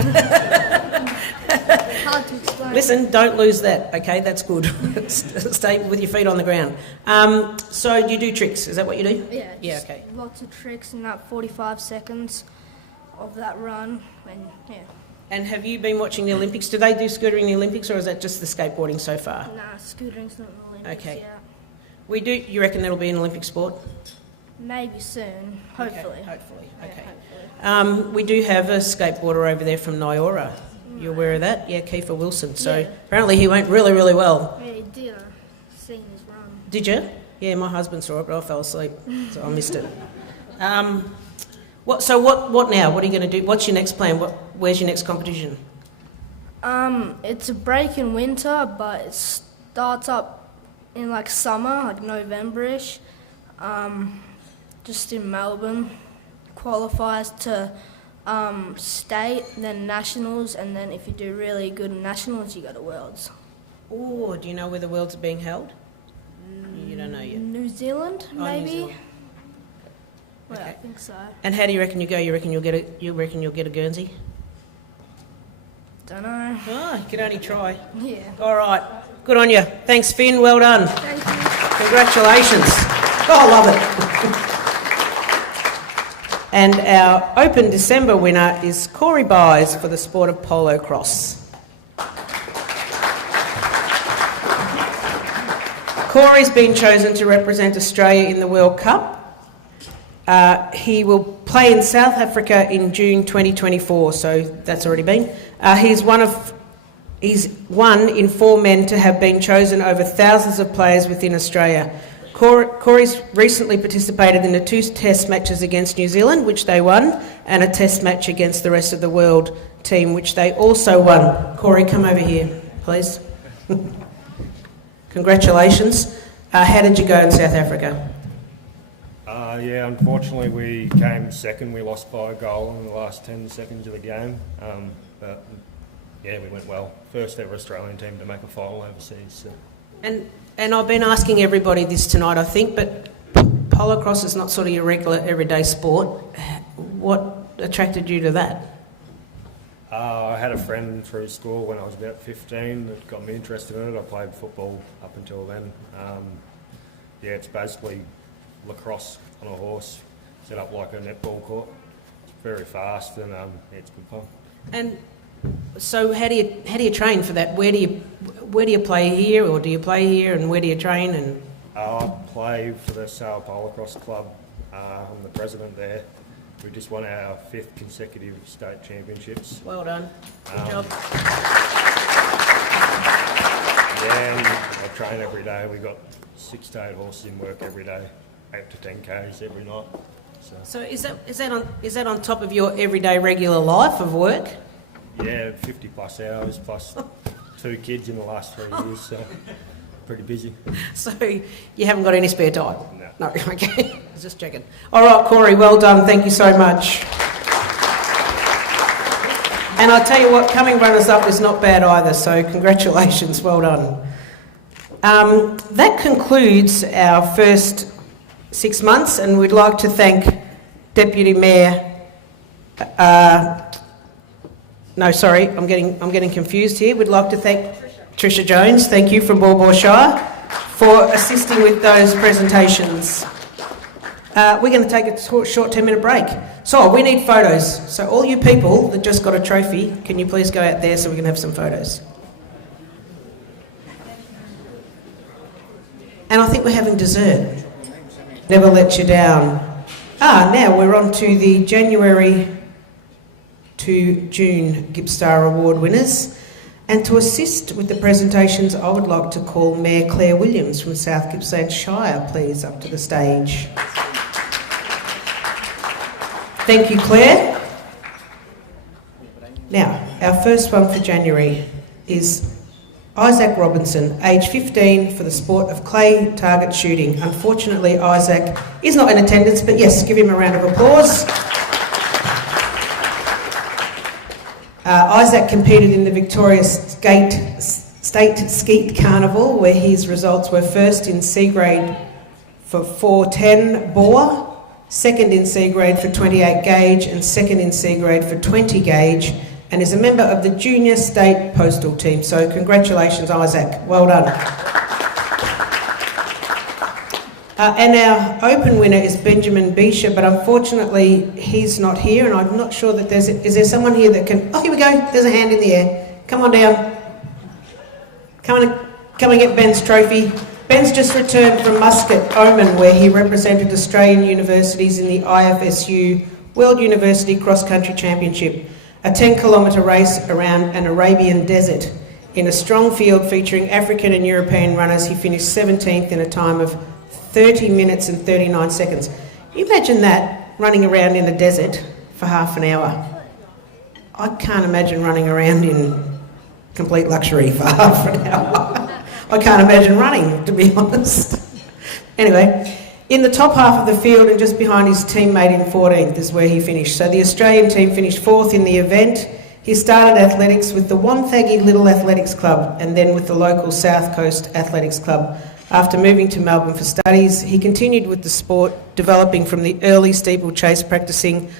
Hard to explain. Listen, don't lose that, okay? That's good. Stay with your feet on the ground. So you do tricks, is that what you do? Yeah, Yeah, okay. Lots of tricks in that 45 seconds of that run, and yeah. And have you been watching the Olympics? Do they do scootering in the Olympics, or is that just the skateboarding so far? Nah, scootering's not in the Olympics Okay. yet. We do. You reckon that'll be an Olympic sport? Maybe soon, hopefully. Okay, hopefully. Yeah, Okay. hopefully. We do have a skateboarder over there from Nyora. You aware of that? Yeah, Kiefer Wilson. So Yeah. apparently he went really, really well. Yeah, he did. I seen his run. Did you? Yeah, my husband saw it, but I fell asleep, so I missed it. What now? What are you going to do? What's your next plan? Where's your next competition? It's a break in winter, but it starts up in like summer, like November-ish. Just in Melbourne. Qualifies to state, then nationals, and then if you do really good in nationals, you go to worlds. Oh, do you know where the worlds are being held? You don't know yet. New Zealand, Oh, New maybe. Zealand. Well, I Okay. think so. And how do you reckon you go? You reckon you'll get a Guernsey? Don't know. Oh, you can only try. Yeah. All right. Good on you. Thanks, Finn. Well done. Thank you. Congratulations. Oh, I love it. And our Open December winner is Corey Byes for the sport of polo cross. Corey's been chosen to represent Australia in the World Cup. He will play in South Africa in June 2024, so that's already been. He's one in 4 men to have been chosen over thousands of players within Australia. Corey's recently participated in the 2 test matches against New Zealand, which they won, and a test match against the rest of the world team, which they also won. Corey, come over here, please. Congratulations. How did you go in South Africa? Yeah, unfortunately we came second. We lost by a goal in the last 10 seconds of the game. But yeah, we went well. First ever Australian team to make a final overseas. So. And I've been asking everybody this tonight, I think, but polo cross is not sort of your regular everyday sport. What attracted you to that? I had a friend through school when I was about 15 that got me interested in it. I played football up until then. Yeah, it's basically lacrosse on a horse, set up like a netball court. It's very fast and it's good fun. And so how do you train for that? Where do you play here, or do you play here, and where do you train? And I play for the Sao Paulo Cross Club. I'm the president there. We just won our 5th consecutive state championships. Well done. Good job. Yeah, and I train every day. We got 6 to 8 horses in work every day, 8 to 10 Ks every night. So is that on top of your everyday regular life of work? Yeah, 50 plus hours plus 2 kids in the last 3 years, so pretty busy. So you haven't got any spare time? No. No, okay. I was just checking. All right, Corey, well done. Thank you so much. And I'll tell you what, coming runners-up is not bad either, so congratulations, well done. That concludes our first 6 months, and we'd like to thank Deputy Mayor... No, sorry, I'm getting confused here. We'd like to thank Tricia Jones, thank you, from Baw Shire, for assisting with those presentations. We're going to take a short 10-minute break. So we need photos. So all you people that just got a trophy, can you please go out there so we can have some photos? And I think we're having dessert. Never let you down. Now we're on to the January to June Gippstar Award winners. And to assist with the presentations, I would like to call Mayor Claire Williams from South Gippsland Shire, please, up to the stage. Thank you, Claire. Now, our first one for January is Isaac Robinson, age 15, for the sport of clay target shooting. Unfortunately, Isaac is not in attendance, but yes, give him a round of applause. Isaac competed in the Victoria State Skeet Carnival, where his results were first in C grade for 410 bore, second in C grade for 28 gauge, and second in C grade for 20 gauge, and is a member of the Junior State Postal Team. So congratulations, Isaac. Well done. And our open winner is Benjamin Bisha, but unfortunately he's not here, and I'm not sure that is there someone here that can... Oh, here we go. There's a hand in the air. Come on down. Come and get Ben's trophy. Ben's just returned from Muscat, Oman, where he represented Australian universities in the IFSU World University Cross Country Championship, a 10-kilometre race around an Arabian desert. In a strong field featuring African and European runners, he finished 17th in a time of 30 minutes and 39 seconds. You imagine that, running around in the desert for half an hour. I can't imagine running around in complete luxury for half an hour. I can't imagine running, to be honest. Anyway, in the top half of the field and just behind his teammate in 14th is where he finished. So the Australian team finished 4th in the event. He started athletics with the Wonthaggi Little Athletics Club and then with the local South Coast Athletics Club. After moving to Melbourne for studies, he continued with the sport, developing from the early steeplechase practicing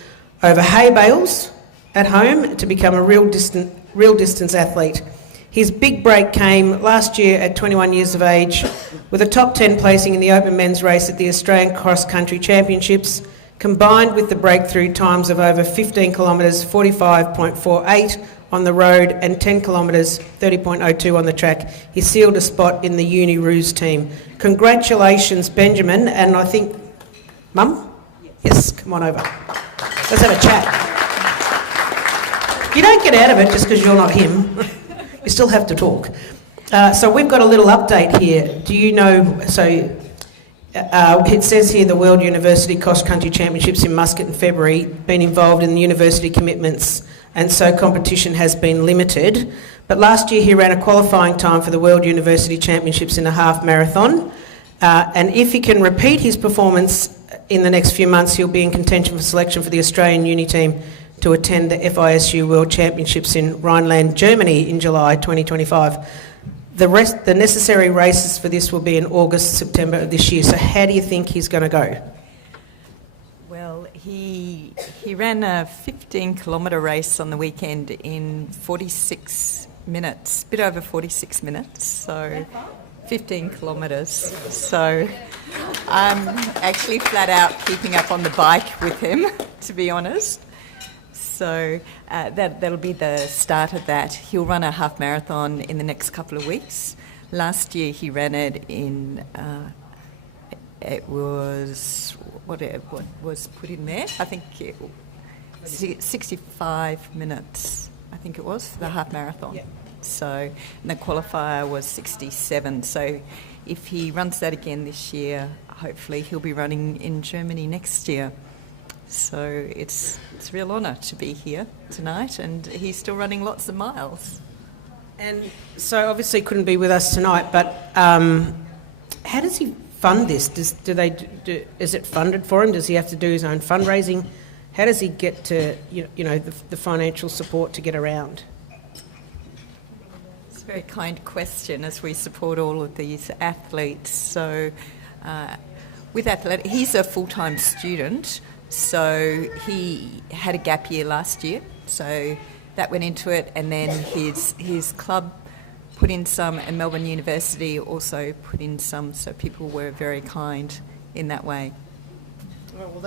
over hay bales at home to become a real distance athlete. His big break came last year at 21 years of age with a top 10 placing in the open men's race at the Australian Cross Country Championships, combined with the breakthrough times of over 15 kilometres, 45.48 on the road and 10 kilometres, 30.02 on the track. He sealed a spot in the Uni Roos team. Congratulations, Benjamin, and I think... Mum? Yes, come on over. Let's have a chat. You don't get out of it just because you're not him. You still have to talk. So we've got a little update here. Do you know... it says here the World University Cross Country Championships in Muscat in February, been involved in the university commitments and so competition has been limited. But last year he ran a qualifying time for the World University Championships in a half marathon, and if he can repeat his performance in the next few months, he'll be in contention for selection for the Australian uni team to attend the FISU World Championships in Rhineland, Germany in July 2025. The necessary races for this will be in August, September of this year. So how do you think he's going to go? Well, he ran a 15-kilometre race on the weekend in 46 minutes, a bit over 46 minutes, so 15 kilometres. So I'm actually flat out keeping up on the bike with him, to be honest. So that'll be the start of that. He'll run a half marathon in the next couple of weeks. Last year he ran it in, it was, what was put in there? I think 65 minutes, I think it was, for the half marathon. Yeah. So, and the qualifier was 67. So if he runs that again this year, hopefully he'll be running in Germany next year. So it's a real honour to be here tonight, and he's still running lots of miles. And so obviously couldn't be with us tonight, but how does he fund this? Is it funded for him? Does he have to do his own fundraising? How does he get to the financial support to get around? It's a very kind question, as we support all of these athletes. So with athletics, he's a full-time student. So he had a gap year last year, so that went into it, and then his club put in some, and Melbourne University also put in some, so people were very kind in that way. Well,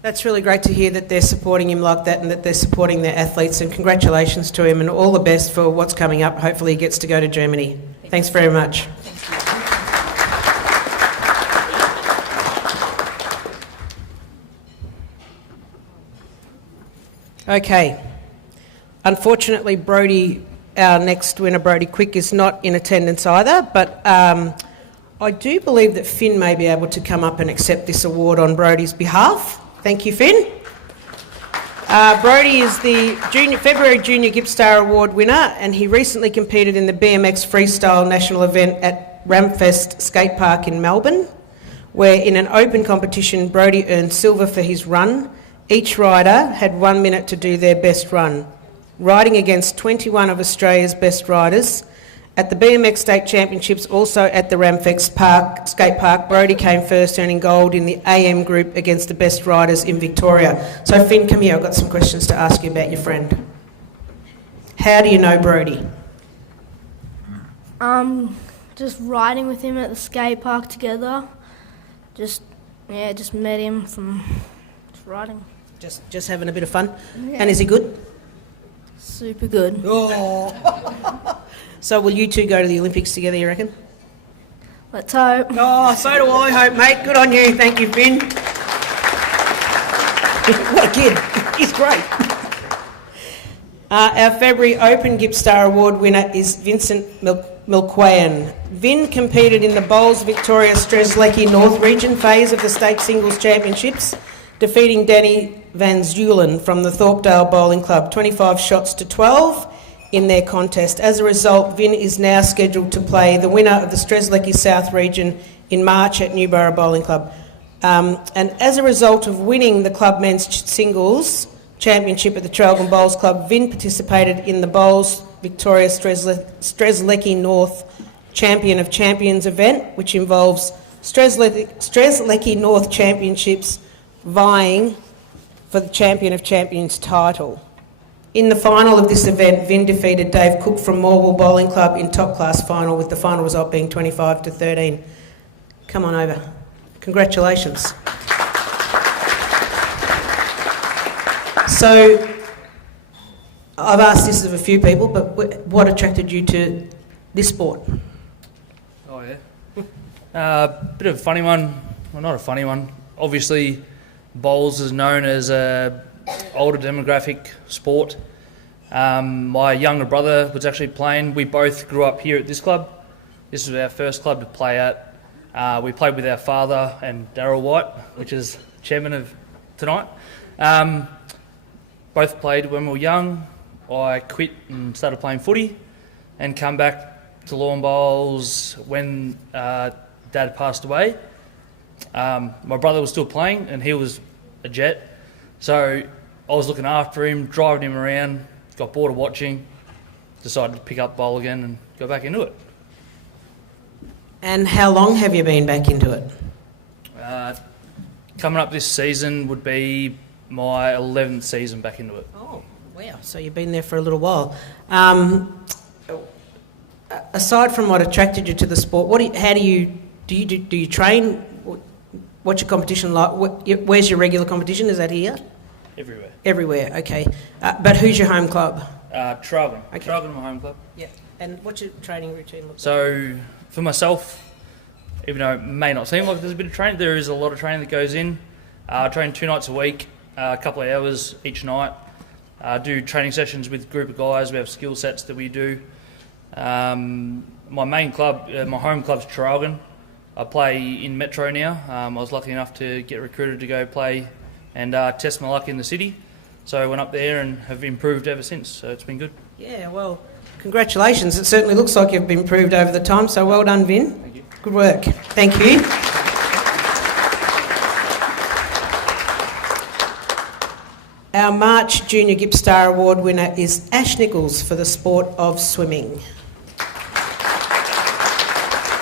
that's really great to hear that they're supporting him like that and that they're supporting their athletes, and congratulations to him and all the best for what's coming up. Hopefully he gets to go to Germany. Thanks very much. Okay. Unfortunately, Brodie, our next winner, Brodie Quick, is not in attendance either, but I do believe that Finn may be able to come up and accept this award on Brodie's behalf. Thank you, Finn. Brodie is the February Junior Gippstar Award winner, and he recently competed in the BMX Freestyle National event at Ramfest Skate Park in Melbourne, where in an open competition, Brodie earned silver for his run. Each rider had 1 minute to do their best run. Riding against 21 of Australia's best riders. At the BMX State Championships, also at the Ramfest Skate Park, Brodie came first, earning gold in the AM group against the best riders in Victoria. So Finn, come here, I've got some questions to ask you about your friend. How do you know Brodie? Just riding with him at the skate park together. Just met him from just riding. Just having a bit of fun? Yeah. And is he good? Super good. Oh. So will you two go to the Olympics together, you reckon? Let's hope. Oh, so do I hope, mate. Good on you. Thank you, Finn. What a kid. He's great. Our February Open Gippstar Award winner is Vincent Milquayan. Vin competed in the Bowls Victoria Strzelecki North Region phase of the State Singles Championships, defeating Danny Van Zulen from the Thorpedale Bowling Club, 25 shots to 12 in their contest. As a result, Vin is now scheduled to play the winner of the Strzelecki South Region in March at Newborough Bowling Club. And as a result of winning the club men's singles championship at the Traralgon Bowls Club, Vin participated in the Bowls Victoria Strzelecki North Champion of Champions event, which involves Strzelecki North Championships vying for the Champion of Champions title. In the final of this event, Vin defeated Dave Cook from Morwell Bowling Club in top class final, with the final result being 25 to 13. Come on over. Congratulations. So, I've asked this of a few people, but what attracted you to this sport? Oh yeah, bit of a funny one. Well, not a funny one. Obviously, bowls is known as a older demographic sport. My younger brother was actually playing. We both grew up here at this club. This was our first club to play at. We played with our father and Darryl White, which is chairman of tonight. both played when we were young. I quit and started playing footy and come back to lawn bowls when Dad passed away. My brother was still playing and he was a Jet. So I was looking after him, driving him around, got bored of watching, decided to pick up bowl again and go back into it. And how long have you been back into it? Coming up this season would be my 11th season back into it. Oh, wow. So you've been there for a little while. Aside from what attracted you to the sport, do you train? What's your competition like? Where's your regular competition? Is that here? Everywhere. Everywhere, okay. But who's your home club? Traralgon. Okay. Traralgon, my home club. Yeah. And what's your training routine look like? So for myself, even though it may not seem like there's a bit of training, there is a lot of training that goes in. I train 2 nights a week, a couple of hours each night. Do training sessions with a group of guys. We have skill sets that we do. My main club, my home club's Traralgon. I play in Metro now. I was lucky enough to get recruited to go play and test my luck in the city. So I went up there and have improved ever since. So it's been good. Yeah, well, congratulations. It certainly looks like you've improved over the time, so well done, Vin. Thank you. Good work. Thank you. Our March Junior Gippstar Award winner is Ash Nichols for the sport of swimming.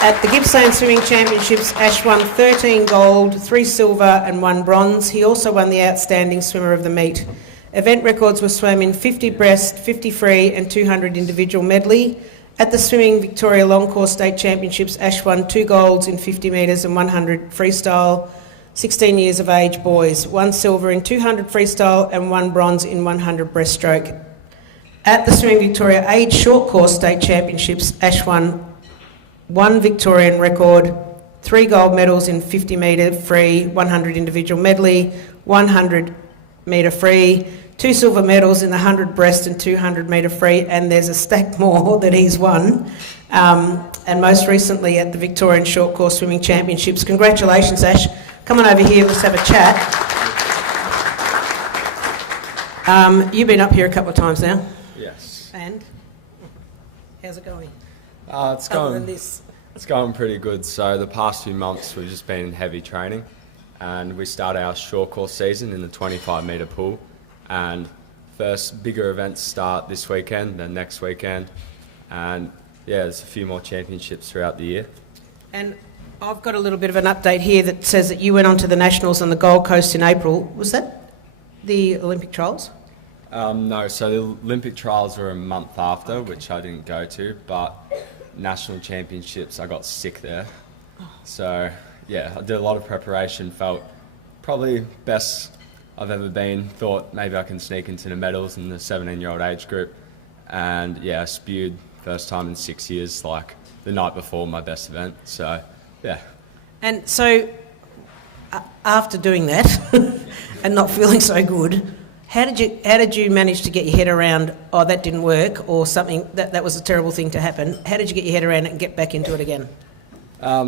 At the Gippsland Swimming Championships, Ash won 13 gold, 3 silver and 1 bronze. He also won the Outstanding Swimmer of the Meet. Event records were swam in 50 breast, 50 free and 200 individual medley. At the Swimming Victoria Long Course State Championships, Ash won 2 golds in 50 metres and 100 freestyle, 16 years of age boys, 1 silver in 200 freestyle and 1 bronze in 100 breaststroke. At the Swimming Victoria Age Short Course State Championships, Ash won 1 Victorian record, 3 gold medals in 50 metre free, 100 individual medley, 100 metre free, 2 silver medals in the 100 breast and 200 metre free, and there's a stack more that he's won. And most recently at the Victorian Short Course Swimming Championships. Congratulations, Ash. Come on over here, let's have a chat. You've been up here a couple of times now. Yes. And? How's it going? It's going pretty good. So the past few months we've just been in heavy training, and we start our short course season in the 25 metre pool, and first bigger events start this weekend, then next weekend, and yeah, there's a few more championships throughout the year. And I've got a little bit of an update here that says that you went on to the Nationals on the Gold Coast in April. Was that the Olympic trials? No, so the Olympic trials were a month after, which I didn't go to, but National Championships, I got sick there. So yeah, I did a lot of preparation, felt probably best I've ever been, thought maybe I can sneak into the medals in the 17-year-old age group, and yeah, I spewed first time in 6 years, like the night before my best event, so yeah. And so after doing that and not feeling so good, how did you manage to get your head around, oh, that didn't work, or something, that was a terrible thing to happen? How did you get your head around it and get back into it again?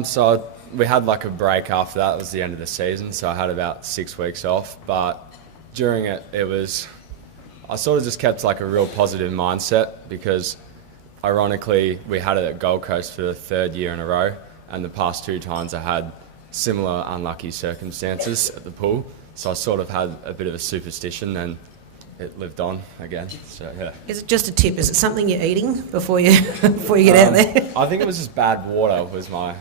So we had like a break after that. It was the end of the season, so I had about 6 weeks off. But during it, I sort of just kept like a real positive mindset, because ironically, we had it at Gold Coast for the 3rd year in a row, and the past 2 times I had similar unlucky circumstances at the pool. So I sort of had a bit of a superstition, and it lived on again. So yeah. Is it just a tip? Is it something you're eating before you get out there? I think it was just bad water was my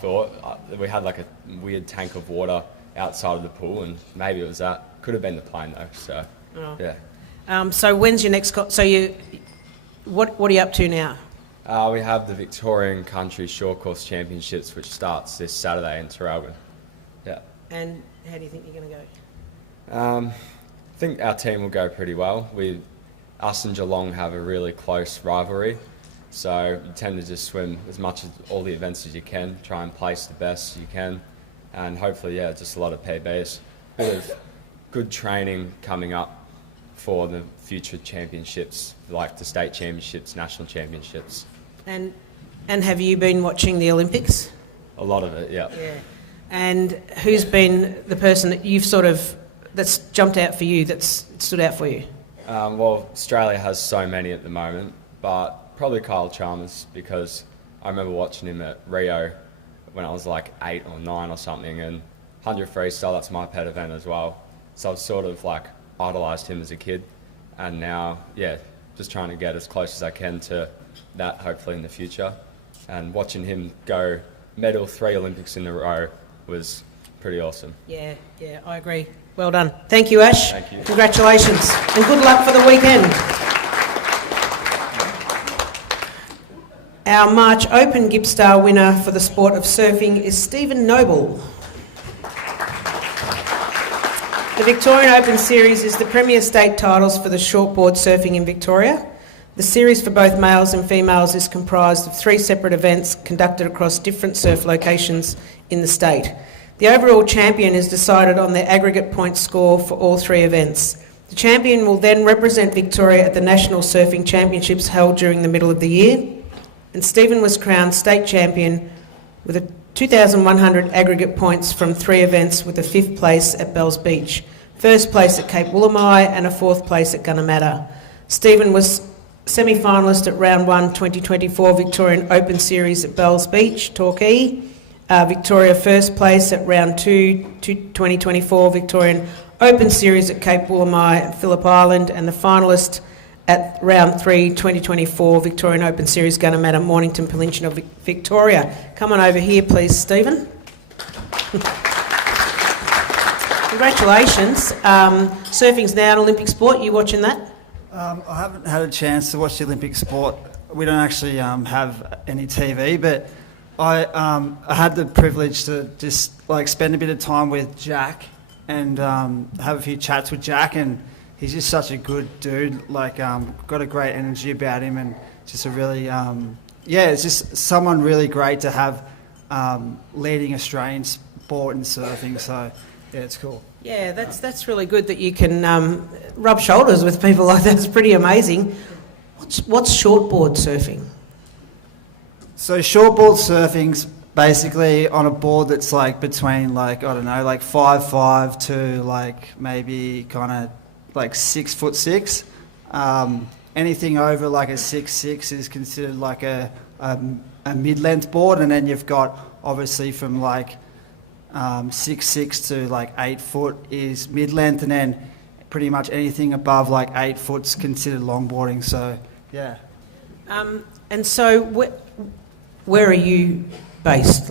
thought. We had like a weird tank of water outside of the pool, and maybe it was that. Could have been the plane though. So yeah. So when's your next? What are you up to now? We have the Victorian Country Short Course Championships, which starts this Saturday in Traralgon. Yeah. And how do you think you're going to go? I think our team will go pretty well. Us and Geelong have a really close rivalry, so you tend to just swim as much as all the events as you can, try and place the best you can, and hopefully, yeah, just a lot of PBs. Bit of good training coming up for the future championships, like the state championships, national championships. And have you been watching the Olympics? A lot of it, yeah. Yeah. And who's been the person that you've that's jumped out for you, that's stood out for you? Well, Australia has so many at the moment, but probably Kyle Chalmers, because I remember watching him at Rio when I was like 8 or 9 or something, and 100 freestyle, that's my pet event as well. So I've sort of like idolised him as a kid, and now, yeah, just trying to get as close as I can to that, hopefully in the future. And watching him go medal 3 Olympics in a row was pretty awesome. Yeah, I agree. Well done. Thank you, Ash. Thank you. Congratulations. And good luck for the weekend. Our March Open Gippstar winner for the sport of surfing is Stephen Noble. The Victorian Open Series is the premier state titles for the shortboard surfing in Victoria. The series for both males and females is comprised of 3 separate events conducted across different surf locations in the state. The overall champion is decided on their aggregate point score for all 3 events. The champion will then represent Victoria at the National Surfing Championships held during the middle of the year, and Stephen was crowned state champion with a 2,100 aggregate points from 3 events, with a 5th place at Bells Beach, 1st place at Cape Woolamai and a 4th place at Gunnamatta. Stephen was semi-finalist at Round 1 2024 Victorian Open Series at Bells Beach, Torquay. Victoria 1st place at Round 2 2024 Victorian Open Series at Cape Woolamai and Phillip Island, and the finalist at Round 3 2024 Victorian Open Series Gunnamatta, Mornington Peninsula, Victoria. Come on over here, please, Stephen. Congratulations. Surfing's now an Olympic sport. You watching that? I haven't had a chance to watch the Olympic sport. We don't actually have any TV, but I had the privilege to just like spend a bit of time with Jack and have a few chats with Jack, and he's just such a good dude. Like, got a great energy about him, and just a really, it's just someone really great to have leading Australian sport in surfing. So, yeah, it's cool. Yeah, that's really good that you can rub shoulders with people like that. It's pretty amazing. What's shortboard surfing? So shortboard surfing's basically on a board that's like between like, I don't know, like 5'5" to like maybe kind of like 6'6". Anything over like a 6'6" is considered like a mid-length board, and then you've got obviously from like 6'6" to like 8 foot is mid-length, and then pretty much anything above like 8 foot's considered longboarding. So yeah. And so where are you based?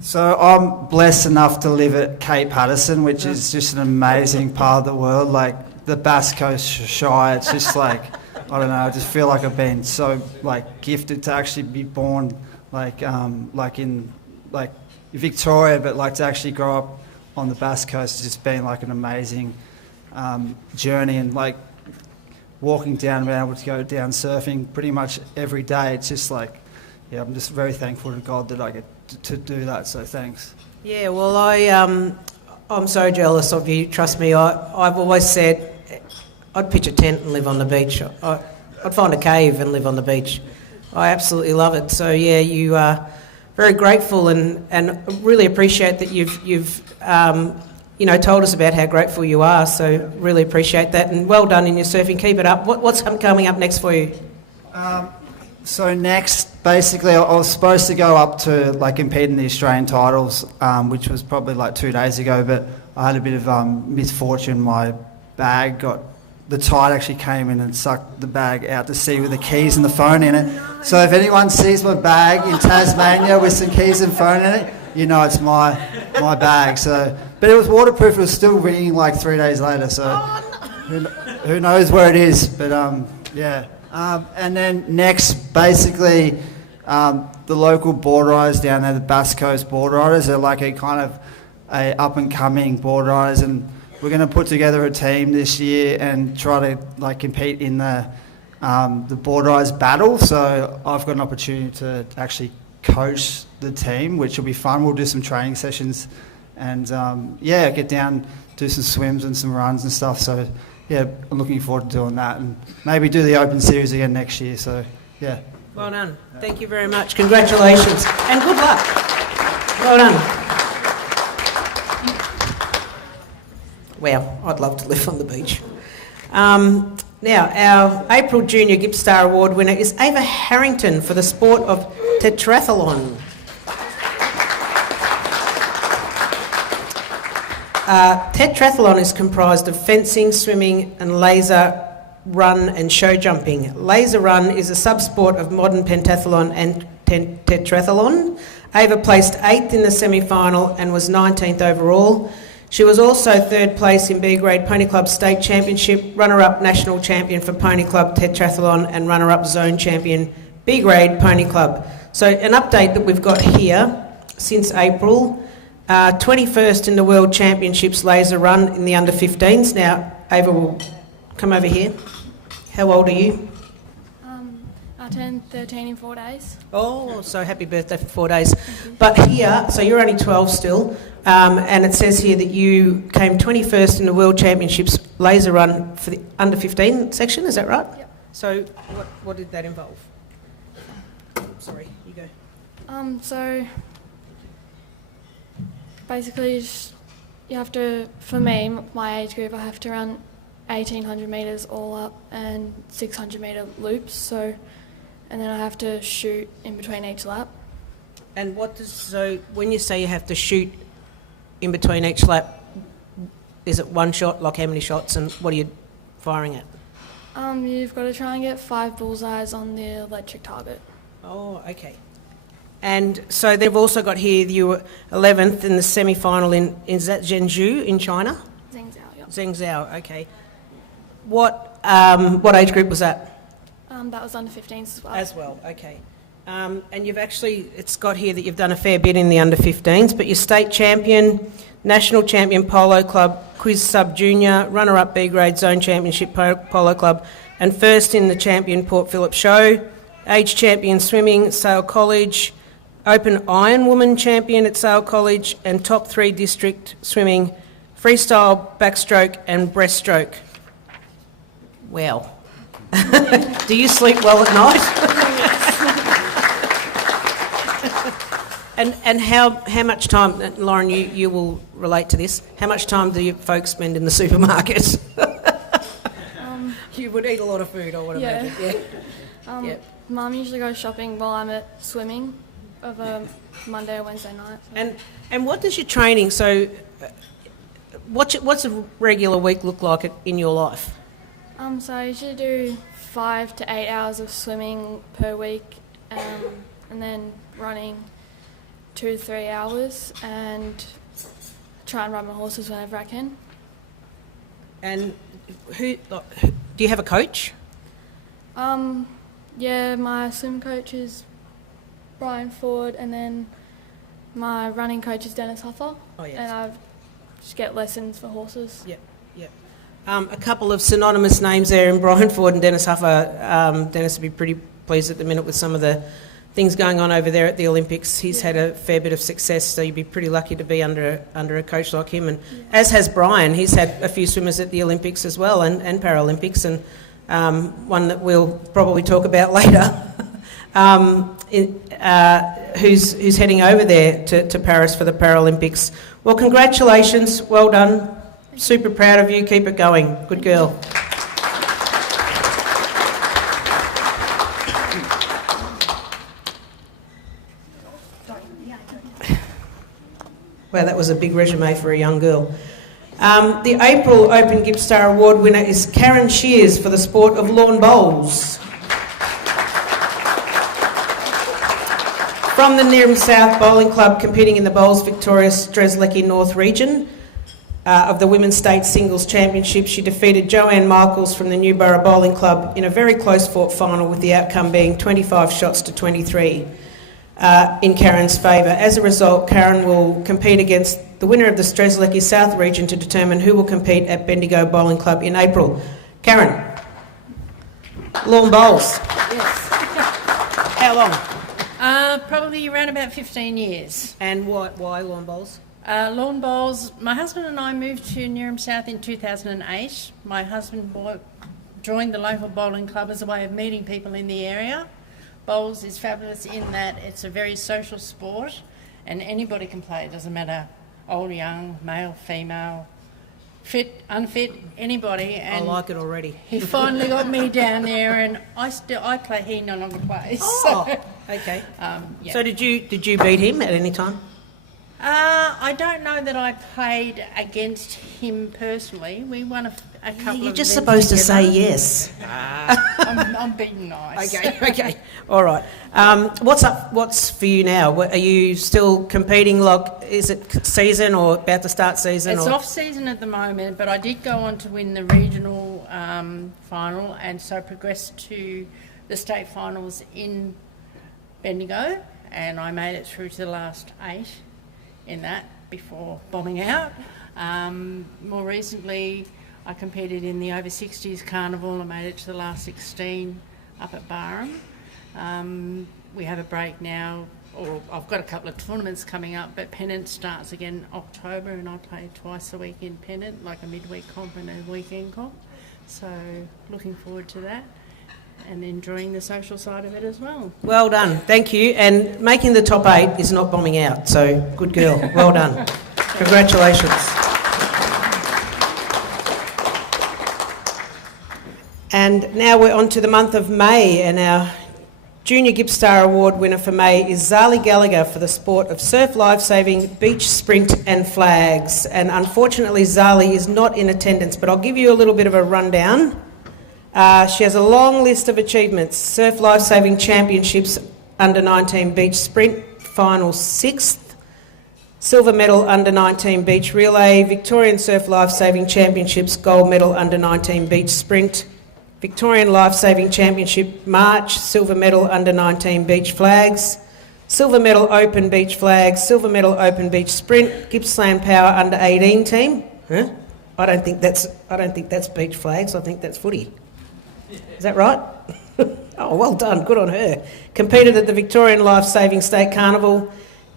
So I'm blessed enough to live at Cape Patterson, which is just an amazing part of the world, like the Bass Coast Shire. It's just like, I don't know, I just feel like I've been so like gifted to actually be born like in like Victoria, but like to actually grow up on the Bass Coast has just been like an amazing journey, and like walking down, being able to go down surfing pretty much every day. It's just like, yeah, I'm just very thankful to God that I get to do that, so thanks. Yeah, well, I'm so jealous of you. Trust me, I've always said I'd pitch a tent and live on the beach. I'd find a cave and live on the beach. I absolutely love it. So yeah, you are very grateful and really appreciate that you've told us about how grateful you are. So really appreciate that, and well done in your surfing. Keep it up. What's coming up next for you? So next, basically, I was supposed to go up to like compete in the Australian titles, which was probably like 2 days ago, but I had a bit of misfortune. My bag the tide actually came in and sucked the bag out to sea with the keys and the phone in it. So if anyone sees my bag in Tasmania with some keys and phone in it, you know it's my bag. So, but it was waterproof. It was still ringing like 3 days later. So who knows where it is? But yeah. And then next, basically, the local board riders down there, the Bass Coast board riders, are like a kind of a up-and-coming board riders, and we're going to put together a team this year and try to like compete in the board riders battle. So I've got an opportunity to actually coach the team, which will be fun. We'll do some training sessions and get down, do some swims and some runs and stuff. So yeah, I'm looking forward to doing that, and maybe do the Open Series again next year. So yeah. Well done. Thank you very much. Congratulations and good luck. Well done. Well, I'd love to live on the beach. Now, our April Junior Gippstar Award winner is Ava Harrington for the sport of tetrathlon. Tetrathlon is comprised of fencing, swimming and laser run and show jumping. Laser run is a sub-sport of modern pentathlon and tetrathlon. Ava placed 8th in the semi-final and was 19th overall. She was also 3rd place in B grade Pony Club State Championship, runner-up national champion for Pony Club Tetrathlon and runner-up zone champion B grade Pony Club. So an update that we've got here since April, 21st in the World Championships laser run in the under 15s. Now Ava will come over here. How old are you? I turned 13 in 4 days. Oh, so happy birthday for 4 days. But here, so you're only 12 still, and it says here that you came 21st in the World Championships laser run for the under 15 section, is that right? Yep. So what did that involve? Sorry, you go. So basically you have to, for me, my age group, I have to run 1,800 metres all up and 600 metre loops, so, and then I have to shoot in between each lap. And so when you say you have to shoot in between each lap, is it one shot, like how many shots, and what are you firing at? You've got to try and get 5 bullseyes on the electric target. Oh, okay. And so they've also got here you were 11th in the semi-final in is that Zhengzhou in China? Zhengzhou, yep. Zhengzhou, okay. What age group was that? That was under 15s as well. As well, okay. And you've actually, it's got here that you've done a fair bit in the under 15s, but you're state champion, national champion polo club, quiz sub junior, runner-up B grade zone championship polo club, and first in the champion Port Phillip show, age champion swimming, Sale College, open Iron Woman champion at Sale College, and top 3 district swimming, freestyle, backstroke and breaststroke. Wow. Do you sleep well at night? And how much time, Lauren, you will relate to this, how much time do you folks spend in the supermarket? You would eat a lot of food, I would imagine. Yeah. Mum usually goes shopping while I'm at swimming of a Monday or Wednesday night. So. And what does your training, so what's a regular week look like in your life? So I usually do 5 to 8 hours of swimming per week, and then running 2 to 3 hours, and try and ride my horses whenever I can. And do you have a coach? Yeah, my swim coach is Brian Ford, and then my running coach is Dennis Huffer. Oh, yes. And I just get lessons for horses. Yep. A couple of synonymous names there in Brian Ford and Dennis Huffer. Dennis would be pretty pleased at the minute with some of the things going on over there at the Olympics. He's had a fair bit of success, so you'd be pretty lucky to be under a coach like him. And as has Brian, he's had a few swimmers at the Olympics as well, and Paralympics, and one that we'll probably talk about later, who's heading over there to Paris for the Paralympics. Well, congratulations, well done. Super proud of you. Keep it going. Good girl. Well, that was a big resume for a young girl. The April Open Gippstar Award winner is Karen Shears for the sport of lawn bowls. From the Neerim South Bowling Club, competing in the Bowls Victoria Strzelecki North region of the Women's State Singles Championship, she defeated Joanne Michaels from the Newborough Bowling Club in a very close fought final, with the outcome being 25 shots to 23 in Karen's favour. As a result, Karen will compete against the winner of the Strzelecki South region to determine who will compete at Bendigo Bowling Club in April. Karen, lawn bowls. Yes. How long? Probably around about 15 years. And why lawn bowls? Lawn bowls, my husband and I moved to Neerim South in 2008. My husband joined the local bowling club as a way of meeting people in the area. Bowls is fabulous in that it's a very social sport and anybody can play. It doesn't matter old, young, male, female, fit, unfit, anybody. And like it already. He finally got me down there, and he no longer plays. Oh, so, okay. Yeah. So did you beat him at any time? I don't know that I played against him personally. We won a couple You're of just events supposed to say together. yes. I'm being nice. Okay. All right. What's for you now? Are you still competing? Is it season or about to start season? It's or? off season at the moment, but I did go on to win the regional final, and so progressed to the state finals in Bendigo, and I made it through to the last 8 in that before bombing out. More recently, I competed in the over 60s carnival. I made it to the last 16 up at Barham. We have a break now, or I've got a couple of tournaments coming up, but Pennant starts again October, and I play twice a week in Pennant, like a midweek comp and a weekend comp. So looking forward to that and enjoying the social side of it as well. Well done, thank you. And making the top 8 is not bombing out, so good girl, well done. Congratulations. And now we're on to the month of May, and our Junior Gippstar Award winner for May is Zali Gallagher for the sport of surf lifesaving, beach sprint and flags. And unfortunately Zali is not in attendance, but I'll give you a little bit of a rundown. She has a long list of achievements: Surf Lifesaving Championships Under-19 Beach Sprint, Final 6th, Silver Medal Under-19 Beach Relay, Victorian Surf Lifesaving Championships Gold Medal Under-19 Beach Sprint, Victorian Lifesaving Championship March, Silver Medal Under-19 Beach Flags, Silver Medal Open Beach Flags, Silver Medal Open Beach Sprint, Gippsland Power Under-18 team. Huh? I don't think that's beach flags, I think that's footy. Is that right? Oh, well done. Good on her. Competed at the Victorian Lifesaving State Carnival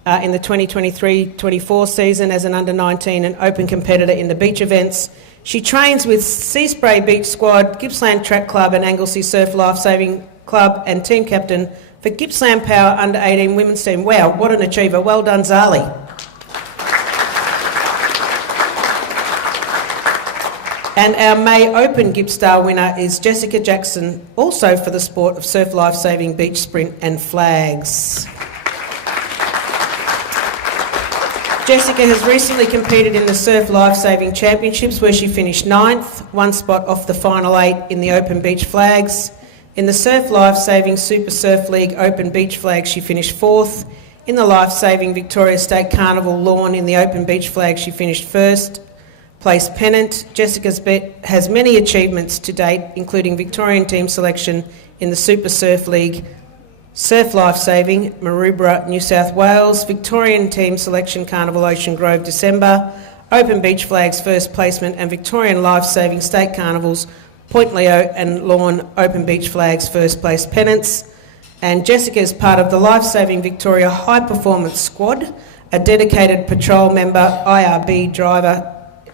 in the 2023-24 season as an under-19 and open competitor in the beach events. She trains with Sea Spray Beach Squad, Gippsland Track Club and Anglesey Surf Lifesaving Club, and team captain for Gippsland Power Under-18 women's team. Wow, what an achiever. Well done, Zali. And our May Open Gippstar winner is Jessica Jackson, also for the sport of surf lifesaving, beach sprint and flags. Jessica has recently competed in the Surf Lifesaving Championships, where she finished 9th, 1 spot off the final 8 in the Open Beach Flags. In the Surf Lifesaving Super Surf League Open Beach Flags, she finished 4th. In the Lifesaving Victoria State Carnival Lawn in the Open Beach Flags, she finished 1st place pennant. Jessica has many achievements to date, including Victorian team selection in the Super Surf League, Surf Lifesaving, Maroubra, New South Wales, Victorian team selection Carnival Ocean Grove December, Open Beach Flags first placement, and Victorian Lifesaving State Carnivals, Point Leo and Lawn Open Beach Flags first place pennants. And Jessica is part of the Lifesaving Victoria High Performance Squad, a dedicated patrol member, IRB driver,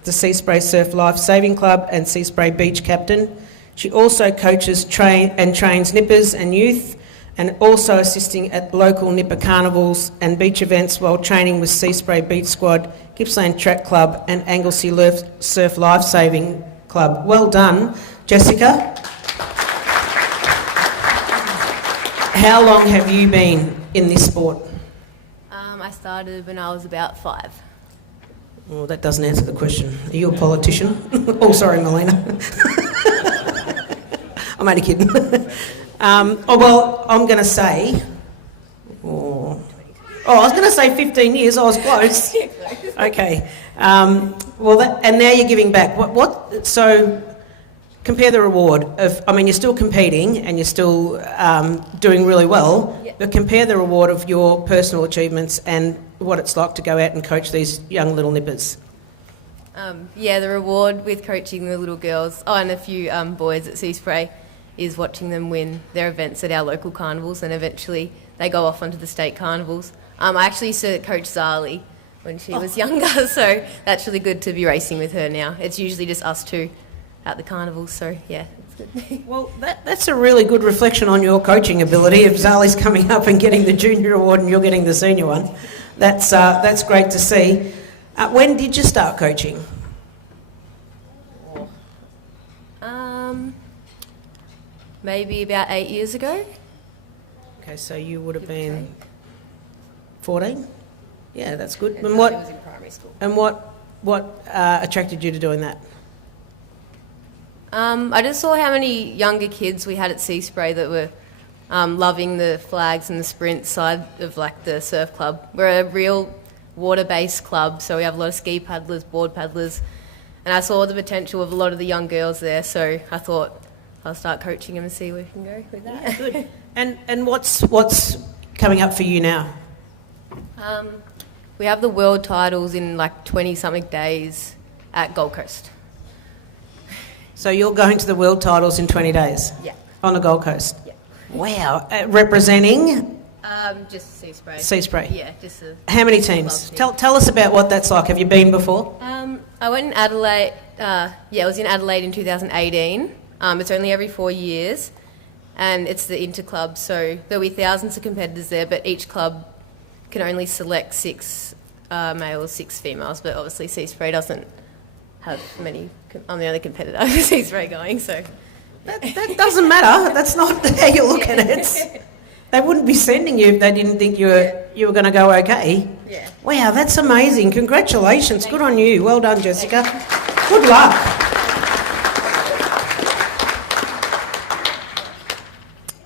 the Sea Spray Surf Life Saving Club and Sea Spray Beach captain. She also coaches trains nippers and youth, and also assisting at local nipper carnivals and beach events while training with Sea Spray Beach Squad, Gippsland Track Club and Anglesey Surf Life Saving Club. Well done, Jessica. How long have you been in this sport? I started when I was about 5. Well, that doesn't answer the question. Are you a politician? Oh, sorry, Melina. I'm only kidding. Well, I'm going to say... I was going to say 15 years. I was close. Okay. And now you're giving back. So compare the reward of... I mean, you're still competing and you're still doing really well, but compare the reward of your personal achievements and what it's like to go out and coach these young little nippers. The reward with coaching the little girls, and a few boys at Sea Spray, is watching them win their events at our local carnivals, and eventually they go off onto the state carnivals. I actually used to coach Zali when she was younger, so that's really good to be racing with her now. It's usually just us two at the carnivals, so yeah, it's good. Well, that's a really good reflection on your coaching ability. If Zali's coming up and getting the junior award and you're getting the senior one, that's great to see. When did you start coaching? Maybe about 8 years ago. Okay, so you would have been 14? Yeah, that's good. And And I what, was in primary school. and what attracted you to doing that? I just saw how many younger kids we had at Sea Spray that were loving the flags and the sprint side of like the surf club. We're a real water-based club, so we have a lot of ski paddlers, board paddlers, and I saw the potential of a lot of the young girls there, so I thought I'll start coaching them and see where we can go with that. Yeah, good. And what's coming up for you now? We have the world titles in like 20-something days at Gold Coast. So you're going to the world titles in 20 days? Yeah. On the Gold Coast? Yeah. Wow. Representing? Just Sea Spray. Sea Spray? Yeah, just a... How many teams? Tell us about what that's like. Have you been before? I went in Adelaide, I was in Adelaide in 2018. It's only every 4 years, and it's the inter-club, so there'll be thousands of competitors there, but each club can only select 6 males, 6 females, but obviously Sea Spray doesn't have many. I'm the only competitor with Sea Spray going, so... That doesn't matter. That's not how you look at it. They wouldn't be sending you if they didn't think you were going to go okay. Yeah. Wow, that's amazing. Congratulations. Good on you. Well done, Jessica. Good luck.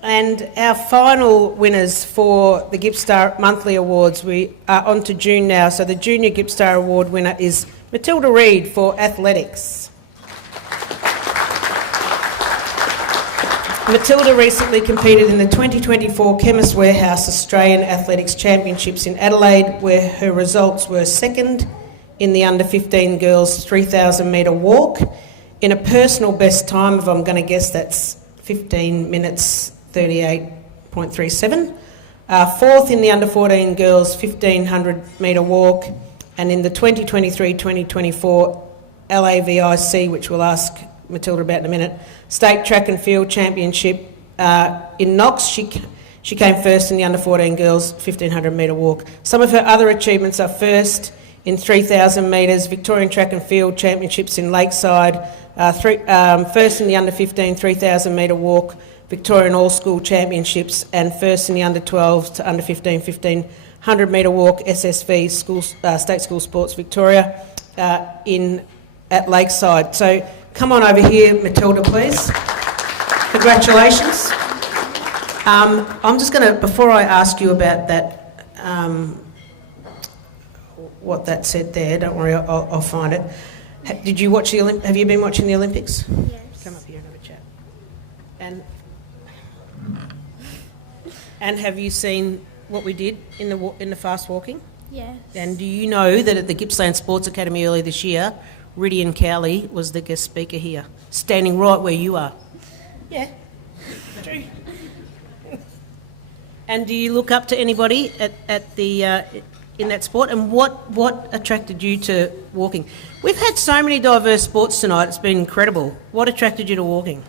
And our final winners for the Gippstar Monthly Awards, we are on to June now. So the Junior Gippstar Award winner is Matilda Reid for athletics. Matilda recently competed in the 2024 Chemist Warehouse Australian Athletics Championships in Adelaide, where her results were second in the under-15 girls 3,000 metre walk, in a personal best time of, I'm going to guess that's 15 minutes 38.37, fourth in the under-14 girls 1,500 metre walk, and in the 2023-2024 LAVIC, which we'll ask Matilda about in a minute, State Track and Field Championship in Knox. She came first in the under-14 girls 1,500 metre walk. Some of her other achievements are first in 3,000 metres, Victorian Track and Field Championships in Lakeside, first in the under-15 3,000 metre walk, Victorian All-School Championships, and first in the under-12s to under-15 1,500 metre walk, SSV State School Sports Victoria at Lakeside. So come on over here, Matilda, please. Congratulations. I'm just going to, before I ask you about that, what that said there, don't worry, I'll find it. Did you watch the have you been watching the Olympics? Yes. Come up here and have a chat. And have you seen what we did in the fast walking? Yes. And do you know that at the Gippsland Sports Academy earlier this year, Ridian Cowley was the guest speaker here, standing right where you are? Yeah. And do you look up to anybody at the in that sport? And what attracted you to walking? We've had so many diverse sports tonight. It's been incredible. What attracted you to walking?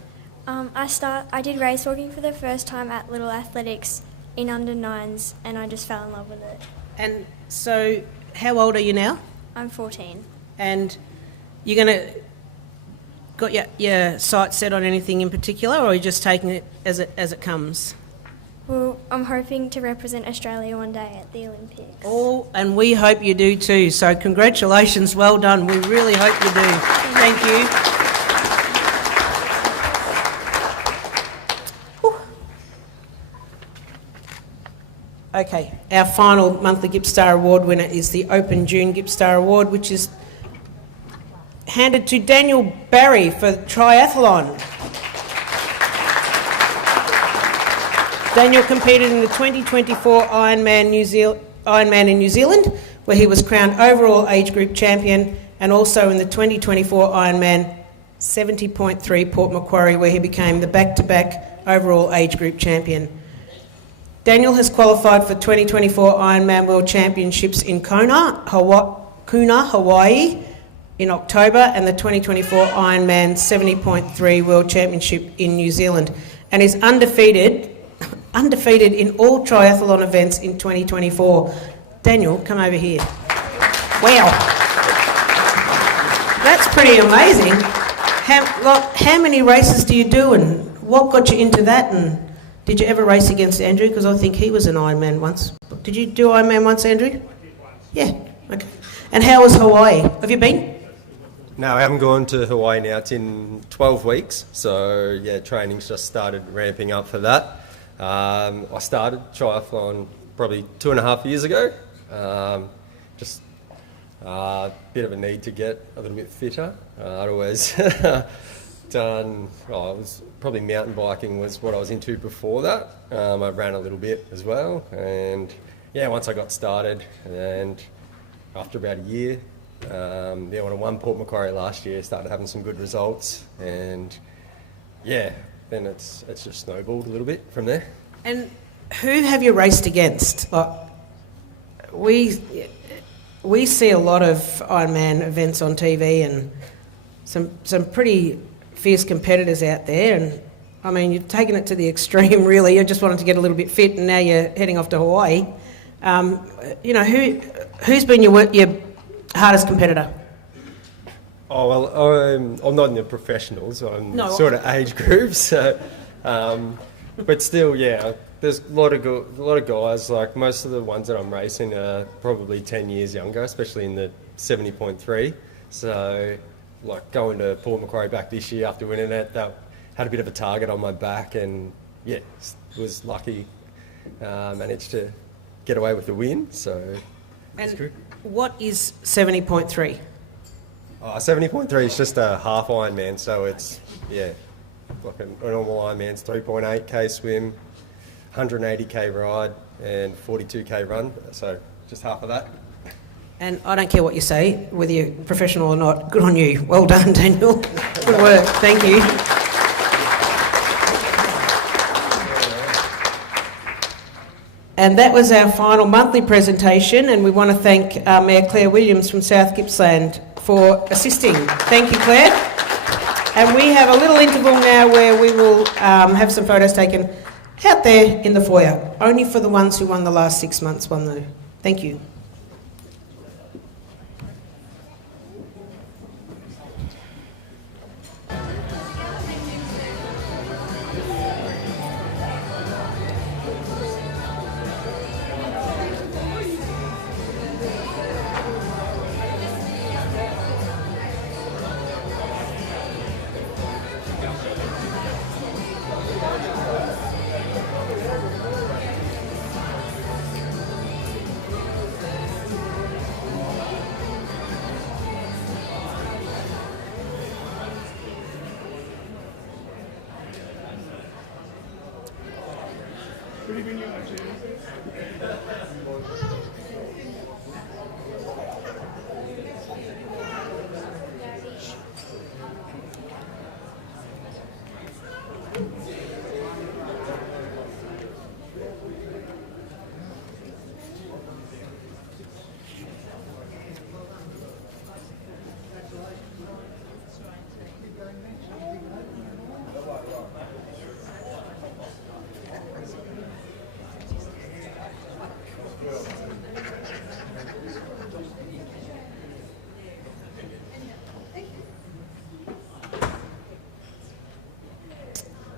I did race walking for the first time at Little Athletics in under 9s, and I just fell in love with it. And so, how old are you now? I'm 14. And you're going to got your sights set on anything in particular, or are you just taking it as it comes? Well, I'm hoping to represent Australia one day at the Olympics. Oh, and we hope you do too. So congratulations, well done. We really hope you do. Thank you. Whew. Okay, our final monthly Gippstar Award winner is the Open June Gippstar Award, which is handed to Daniel Barry for triathlon. Daniel competed in the 2024 Ironman in New Zealand, where he was crowned overall age group champion, and also in the 2024 Ironman 70.3 Port Macquarie, where he became the back-to-back overall age group champion. Daniel has qualified for 2024 Ironman World Championships in Kona, Hawaii in October, and the 2024 Ironman 70.3 World Championship in New Zealand, and is undefeated in all triathlon events in 2024. Daniel, come over here. Wow. That's pretty amazing. How many races do you do, and what got you into that? And did you ever race against Andrew? Because I think he was an Ironman once. Did you do Ironman once, Andrew? I did once. Yeah. Okay. And how was Hawaii? Have you been? No, I haven't gone to Hawaii now. It's in 12 weeks. So, yeah, training's just started ramping up for that. I started triathlon probably 2.5 years ago. Just a bit of a need to get a little bit fitter. I'd always done, I was probably mountain biking was what I was into before that. I ran a little bit as well. And, yeah, once I got started and after about a year, when I won Port Macquarie last year, started having some good results, and yeah, then it's just snowballed a little bit from there. And who have you raced against? Like, we see a lot of Ironman events on TV, and some pretty fierce competitors out there. And I mean, you've taken it to the extreme, really. You just wanted to get a little bit fit, and now you're heading off to Hawaii. Who's been your hardest competitor? Oh, well, I'm not in the professionals. I'm sort of age group, so, but still, yeah, there's a lot of guys, like most of the ones that I'm racing are probably 10 years younger, especially in the 70.3. So, like going to Port Macquarie back this year after winning it, that had a bit of a target on my back, and yeah, was lucky, managed to get away with the win, so that's good. What is 70.3? 70.3 is just a half Ironman, so it's, yeah, like a normal Ironman's 3.8k swim, 180k ride, and 42k run, so just half of that. And I don't care what you say, whether you're professional or not, good on you. Well done, Daniel. Good work, thank you. And that was our final monthly presentation, and we want to thank Mayor Claire Williams from South Gippsland for assisting. Thank you, Claire. And we have a little interval now where we will have some photos taken out there in the foyer, only for the ones who won the last 6 months. Thank you.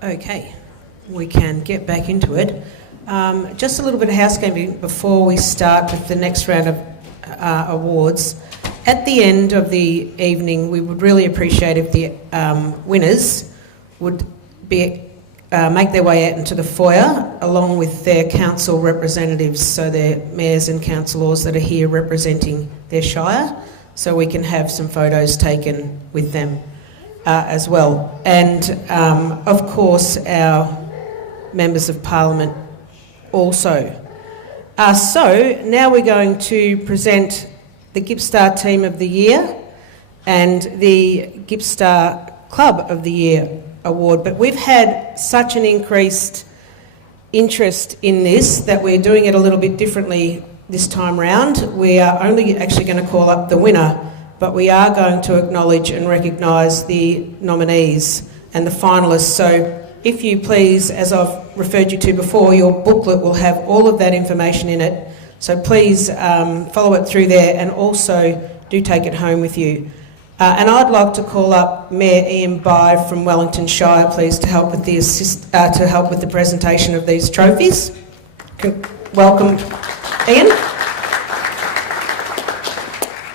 Okay, we can get back into it. Just a little bit of housekeeping before we start with the next round of awards. At the end of the evening, we would really appreciate if the winners would make their way out into the foyer along with their council representatives, so their mayors and councillors that are here representing their shire, so we can have some photos taken with them as well. And of course our members of Parliament also. So now we're going to present the Gippstar Team of the Year and the Gippstar Club of the Year award. But we've had such an increased interest in this that we're doing it a little bit differently this time round. We are only actually going to call up the winner, but we are going to acknowledge and recognise the nominees and the finalists. So if you please, as I've referred you to before, your booklet will have all of that information in it. So please follow it through there, and also do take it home with you. And I'd like to call up Mayor Ian Bye from Wellington Shire, please, to help with the presentation of these trophies. Welcome, Ian.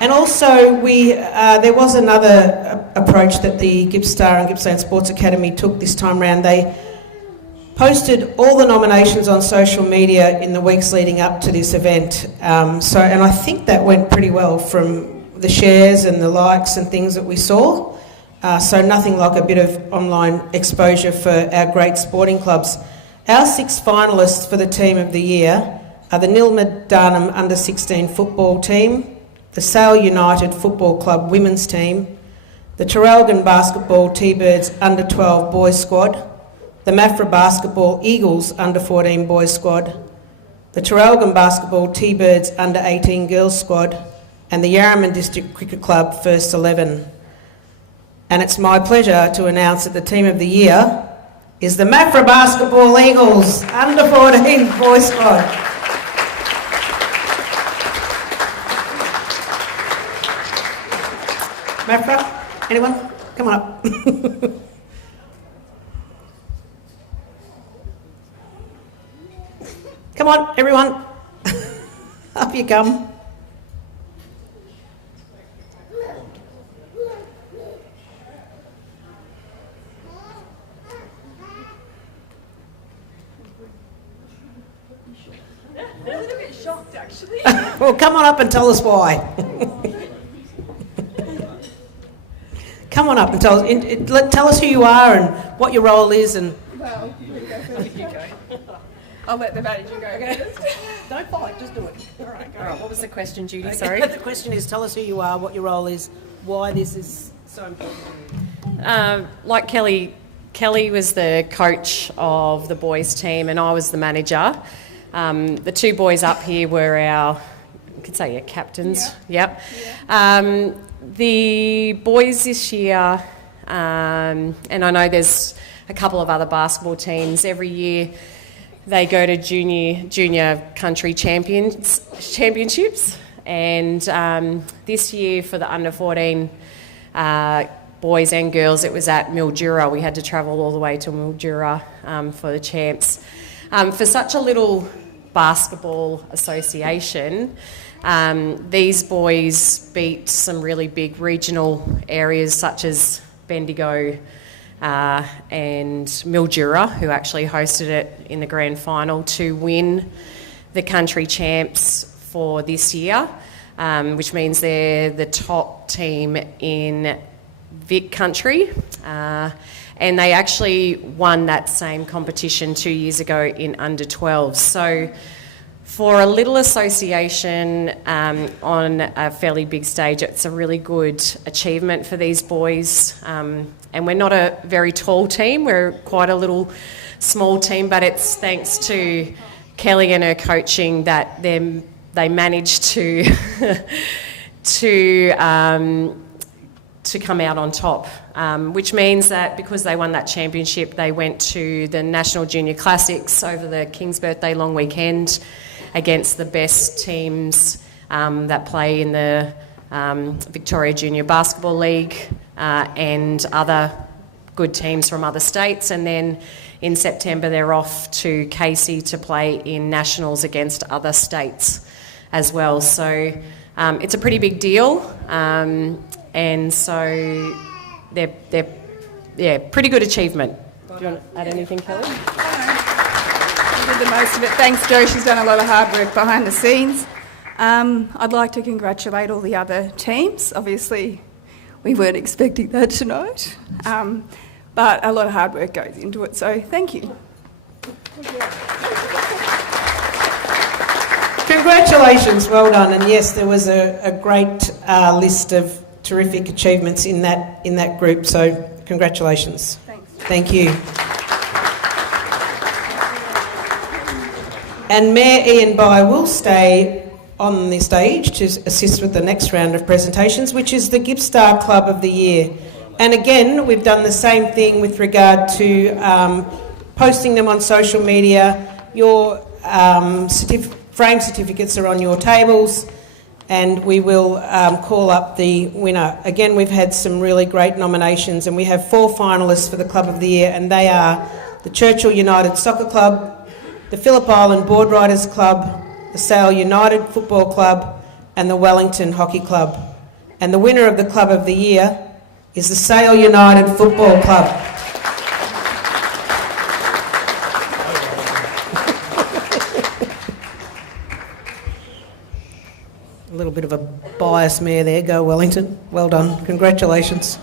And also, there was another approach that the Gippstar and Gippsland Sports Academy took this time round. They posted all the nominations on social media in the weeks leading up to this event. And I think that went pretty well from the shares and the likes and things that we saw. So nothing like a bit of online exposure for our great sporting clubs. Our 6 finalists for the Team of the Year are the Nilma Darnham Under-16 football team, the Sale United Football Club women's team, the Traralgon Basketball T-Birds Under-12 boys squad, the Maffra Basketball Eagles Under-14 boys squad, the Traralgon Basketball T-Birds Under-18 girls squad, and the Yarraman District Cricket Club First 11. And it's my pleasure to announce that the Team of the Year is the Maffra Basketball Eagles Under-14 boys squad. Maffra, anyone? Come on up. Come on, everyone. Up you come. Shocked, actually. Well, come on up and tell us why. Come on up and tell us who you are and what your role is. And Well, you go. I'll let the manager go first. Don't fight, just do it. All right, go. All right, what was the question, Judy? Okay. Sorry. The question is, tell us who you are, what your role is, why this is so important. Like Kelly was the coach of the boys' team and I was the manager. The 2 boys up here were our, you could say, captains. Yep. The boys this year, and I know there's a couple of other basketball teams, every year they go to junior country championships, and this year for the under-14 boys and girls, it was at Mildura. We had to travel all the way to Mildura for the champs. For such a little basketball association, these boys beat some really big regional areas such as Bendigo and Mildura, who actually hosted it in the grand final, to win the country champs for this year, which means they're the top team in Vic country. And they actually won that same competition 2 years ago in under-12. So for a little association on a fairly big stage, it's a really good achievement for these boys. And we're not a very tall team, we're quite a little small team, but it's thanks to Kelly and her coaching that they managed to to come out on top, which means that because they won that championship, they went to the National Junior Classics over the King's Birthday long weekend against the best teams that play in the Victoria Junior Basketball League and other good teams from other states. And then in September, they're off to Casey to play in nationals against other states as well. So it's a pretty big deal. And so they're pretty good achievement. Do you want to add anything, Kelly? She did the most of it. Thanks, Jo. She's done a lot of hard work behind the scenes. I'd like to congratulate all the other teams. Obviously, we weren't expecting that tonight, but a lot of hard work goes into it, so thank you. Congratulations, well done. And yes, there was a great list of terrific achievements in that group, so congratulations. Thanks. Thank you. And Mayor Ian Bye will stay on the stage to assist with the next round of presentations, which is the Gippstar Club of the Year. And again, we've done the same thing with regard to posting them on social media. Your frame certificates are on your tables, and we will call up the winner. Again, we've had some really great nominations, and we have 4 finalists for the Club of the Year, and they are the Churchill United Soccer Club, the Phillip Island Board Riders Club, the Sale United Football Club, and the Wellington Hockey Club. And the winner of the Club of the Year is the Sale United Football Club. A little bit of a bias mare there. Go Wellington. Well done. Congratulations.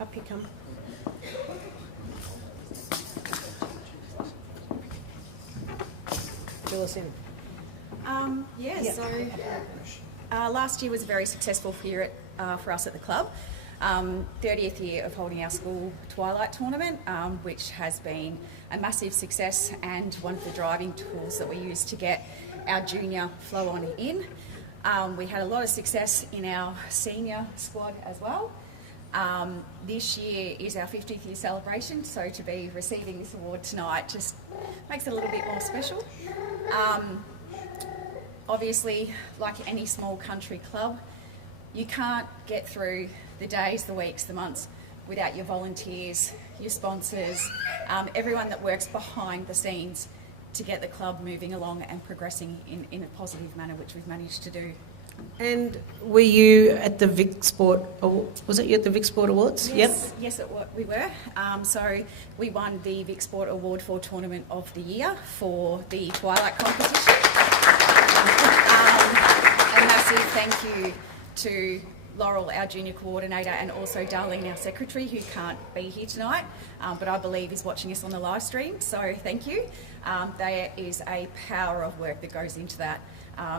Up you come. Fill us in. Last year was very successful here for us at the club. 30th year of holding our school Twilight tournament, which has been a massive success and one of the driving tools that we use to get our junior flow on in. We had a lot of success in our senior squad as well. This year is our 50th year celebration, so to be receiving this award tonight just makes it a little bit more special. Obviously, like any small country club, you can't get through the days, the weeks, the months without your volunteers, your sponsors, everyone that works behind the scenes to get the club moving along and progressing in a positive manner, which we've managed to do. And were you at the Vic Sport? Was it you at the Vic Sport Awards? Yes, yes, we were. So we won the Vic Sport Award for Tournament of the Year for the Twilight competition. A massive thank you to Laurel, our junior coordinator, and also Darlene, our secretary, who can't be here tonight, but I believe is watching us on the live stream. So thank you. There is a power of work that goes into that.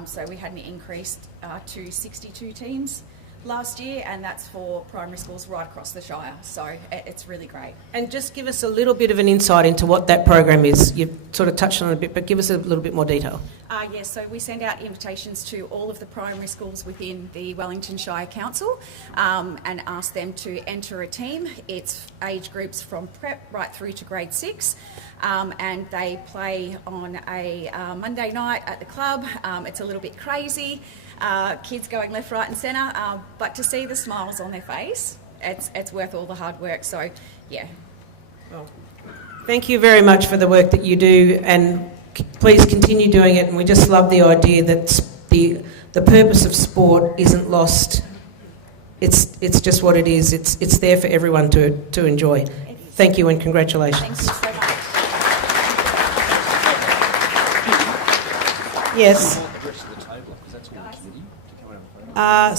So we had an increase to 62 teams last year, and that's for primary schools right across the Shire. So it's really great. And just give us a little bit of an insight into what that program is. You've sort of touched on it a bit, but give us a little bit more detail. Yes, so we send out invitations to all of the primary schools within the Wellington Shire Council and ask them to enter a team. It's age groups from prep right through to grade 6. And they play on a Monday night at the club. It's a little bit crazy, kids going left, right and centre, but to see the smiles on their face, it's worth all the hard work. So, yeah. Well, thank you very much for the work that you do, and please continue doing it. And we just love the idea that the purpose of sport isn't lost. It's just what it is. It's there for everyone to enjoy. Thank you and congratulations. Thank you so much. Yes.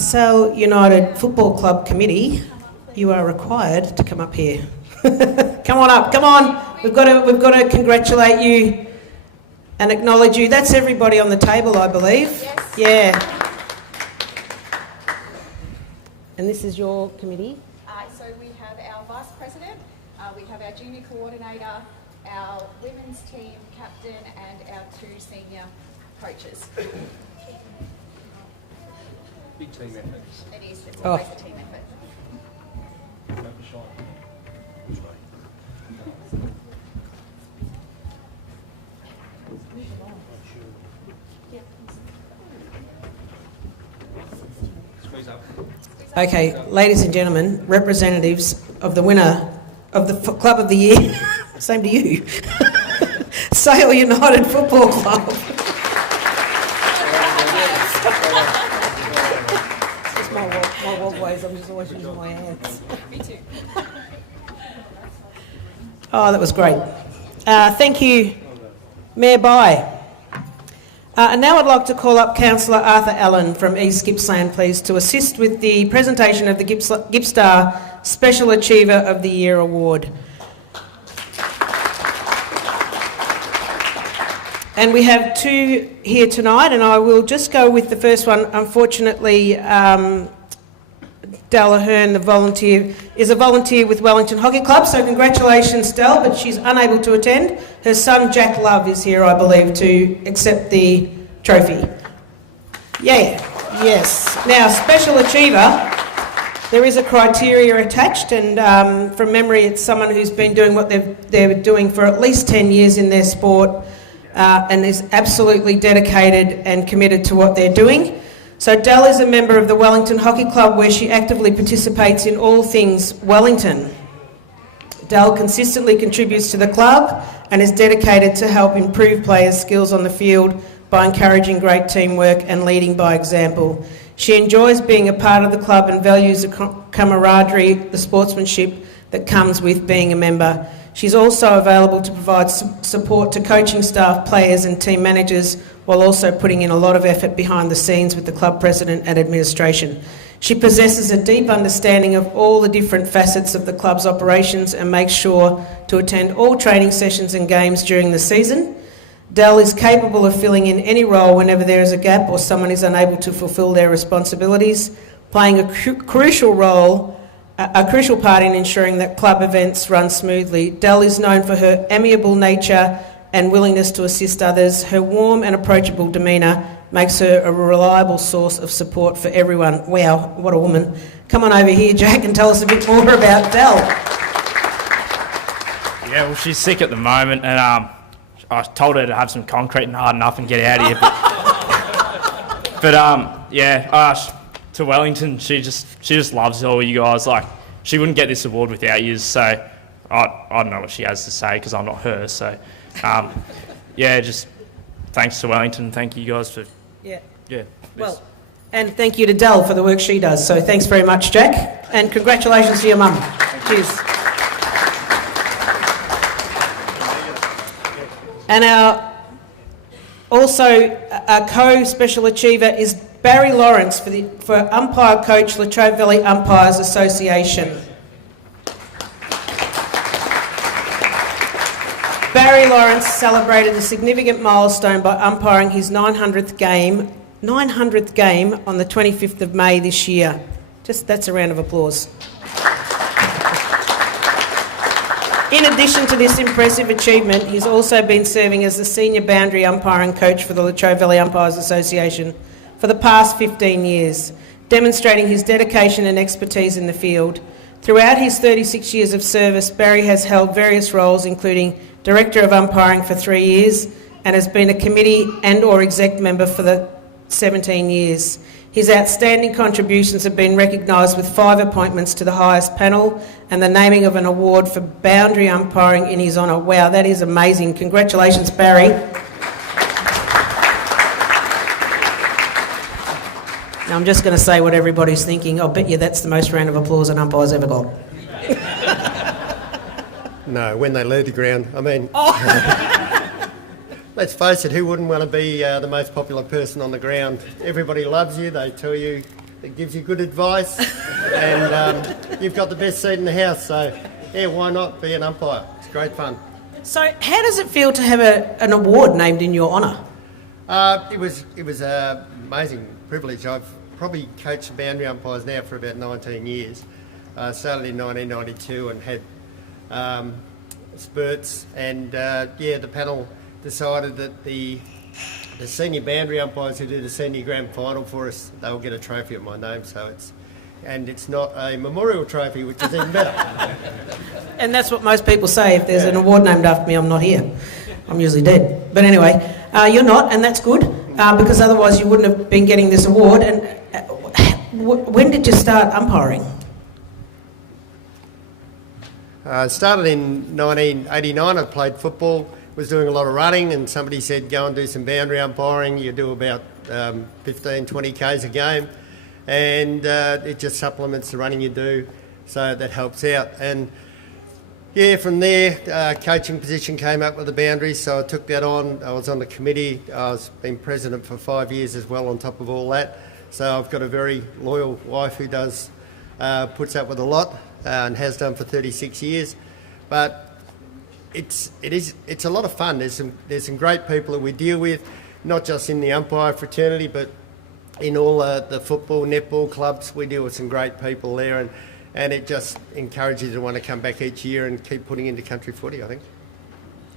Sale United Football Club Committee, you are required to come up here. Come on up, come on. We've got to congratulate you and acknowledge you. That's everybody on the table, I believe. Yes. Yeah. And this is your committee? So we have our vice president, we have our junior coordinator, our women's team captain, and our 2 senior coaches. Big team effort. It is. It's always a team effort. Okay, ladies and gentlemen, representatives of the winner of the Club of the Year, same to you, Sale United Football Club. Just my walkways, I'm just always using my hands. Me too. Oh, that was great. Thank you, Mayor Bye. And now I'd like to call up Councillor Arthur Allen from East Gippsland, please, to assist with the presentation of the Gippstar Special Achiever of the Year Award. And we have 2 here tonight, and I will just go with the first one. Unfortunately, Del Ahern, the volunteer, is a volunteer with Wellington Hockey Club, so congratulations, Del, but she's unable to attend. Her son Jack Love is here, I believe, to accept the trophy. Yeah, yes. Now, Special Achiever, there is a criteria attached, and from memory it's someone who's been doing what they're doing for at least 10 years in their sport and is absolutely dedicated and committed to what they're doing. So Dell is a member of the Wellington Hockey Club, where she actively participates in all things Wellington. Dell consistently contributes to the club and is dedicated to help improve players' skills on the field by encouraging great teamwork and leading by example. She enjoys being a part of the club and values the camaraderie, the sportsmanship that comes with being a member. She's also available to provide support to coaching staff, players and team managers, while also putting in a lot of effort behind the scenes with the club president and administration. She possesses a deep understanding of all the different facets of the club's operations and makes sure to attend all training sessions and games during the season. Dell is capable of filling in any role whenever there is a gap or someone is unable to fulfil their responsibilities, playing a crucial part in ensuring that club events run smoothly. Dell is known for her amiable nature and willingness to assist others. Her warm and approachable demeanour makes her a reliable source of support for everyone. Wow, what a woman. Come on over here, Jack, and tell us a bit more about Dell. Yeah, well, she's sick at the moment, and I told her to have some concrete and harden up and get out of here. To Wellington, she just loves all you guys. Like, she wouldn't get this award without you, so I don't know what she has to say because I'm not her. So, just thanks to Wellington. Thank you guys for Well, and thank you to Dell for the work she does. So thanks very much, Jack, and congratulations to your mum. Cheers. And our co-special achiever is Barry Lawrence for umpire coach, Latrobe Valley Umpires Association. Barry Lawrence celebrated a significant milestone by umpiring his 900th game on the 25th of May this year. That's a round of applause. In addition to this impressive achievement, he's also been serving as the senior boundary umpiring coach for the Latrobe Valley Umpires Association for the past 15 years, demonstrating his dedication and expertise in the field. Throughout his 36 years of service, Barry has held various roles, including Director of Umpiring for 3 years and has been a committee and/or exec member for the 17 years. His outstanding contributions have been recognised with 5 appointments to the highest panel and the naming of an award for boundary umpiring in his honour. Wow, that is amazing. Congratulations, Barry. Now, I'm just going to say what everybody's thinking. I'll bet you that's the most round of applause an umpire's ever got. No, when they leave the ground. I mean, let's face it, who wouldn't want to be the most popular person on the ground? Everybody loves you, they tell you, it gives you good advice, and you've got the best seat in the house, so yeah, why not be an umpire? It's great fun. So how does it feel to have an award named in your honour? It was an amazing privilege. I've probably coached boundary umpires now for about 19 years. Started in 1992 and had spurts, and the panel decided that the senior boundary umpires who do the senior grand final for us, they will get a trophy at my name. So it's not a memorial trophy, which is even better. And that's what most people say. If there's an award named after me, I'm not here. I'm usually dead. But anyway, you're not, and that's good, because otherwise you wouldn't have been getting this award. And when did you start umpiring? Started in 1989. I played football, was doing a lot of running, and somebody said, go and do some boundary umpiring. You do about 15, 20 Ks a game, and it just supplements the running you do, so that helps out. And yeah, from there, coaching position came up with the boundaries, so I took that on. I was on the committee. I've been president for 5 years as well on top of all that. So I've got a very loyal wife who puts up with a lot, and has done for 36 years. But it's a lot of fun. There's some great people that we deal with, not just in the umpire fraternity, but in all the football, netball clubs. We deal with some great people there, and it just encourages you to want to come back each year and keep putting into country footy, I think.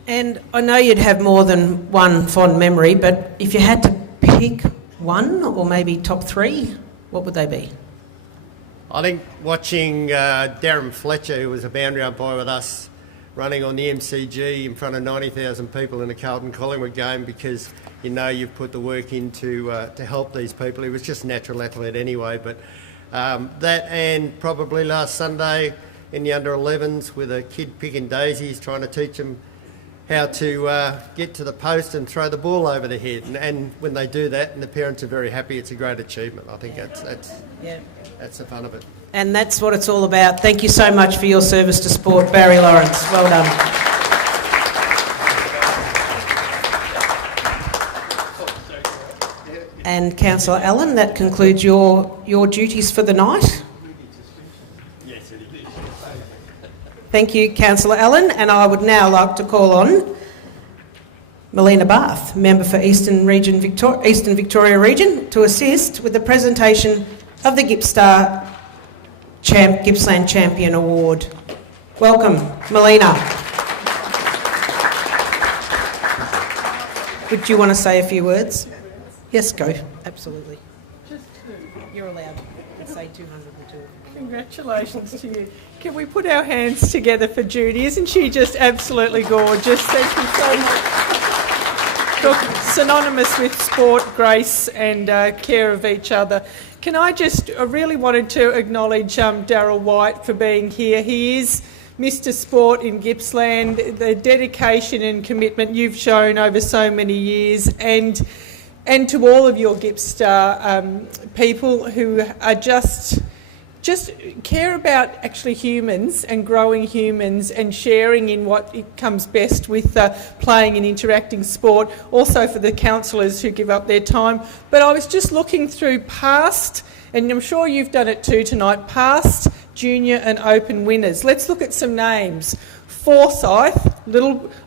And I know you'd have more than one fond memory, but if you had to pick one or maybe top three, what would they be? I think watching Darren Fletcher, who was a boundary umpire with us, running on the MCG in front of 90,000 people in a Carlton-Collingwood game, because you know you've put the work in to help these people. He was just a natural athlete anyway, but that, and probably last Sunday in the under-11s with a kid picking daisies, trying to teach them how to get to the post and throw the ball over the head. And when they do that and the parents are very happy, it's a great achievement. I think that's the fun of it. And that's what it's all about. Thank you so much for your service to sport, Barry Lawrence. Well done. And Councillor Allen, that concludes your duties for the night. Thank you, Councillor Allen. And I would now like to call on Melina Barth, Member for Eastern Victoria Region, to assist with the presentation of the Gippstar Gippsland Champion Award. Welcome, Melina. Would you want to say a few words? Yes, go. Absolutely. You're allowed to say 202. Congratulations to you. Can we put our hands together for Judy? Isn't she just absolutely gorgeous? Thank you so much. Look, synonymous with sport, grace and care of each other. Can I I really wanted to acknowledge Darryl White for being here. He is Mr Sport in Gippsland. The dedication and commitment you've shown over so many years, and to all of your Gippstar people who are just care about actually humans and growing humans and sharing in what it comes best with playing and interacting sport. Also for the councillors who give up their time. But I was just looking through past, and I'm sure you've done it too tonight, past junior and open winners. Let's look at some names. Forsyth, a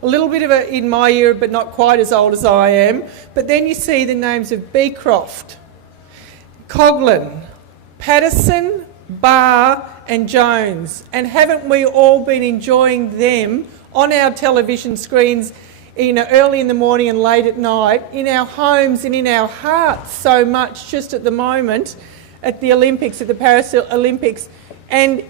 little bit of a in my era, but not quite as old as I am. But then you see the names of Beecroft, Coghlan, Patterson, Barr and Jones. And haven't we all been enjoying them on our television screens, early in the morning and late at night, in our homes and in our hearts so much just at the moment at the Olympics, at the Paris Olympics. And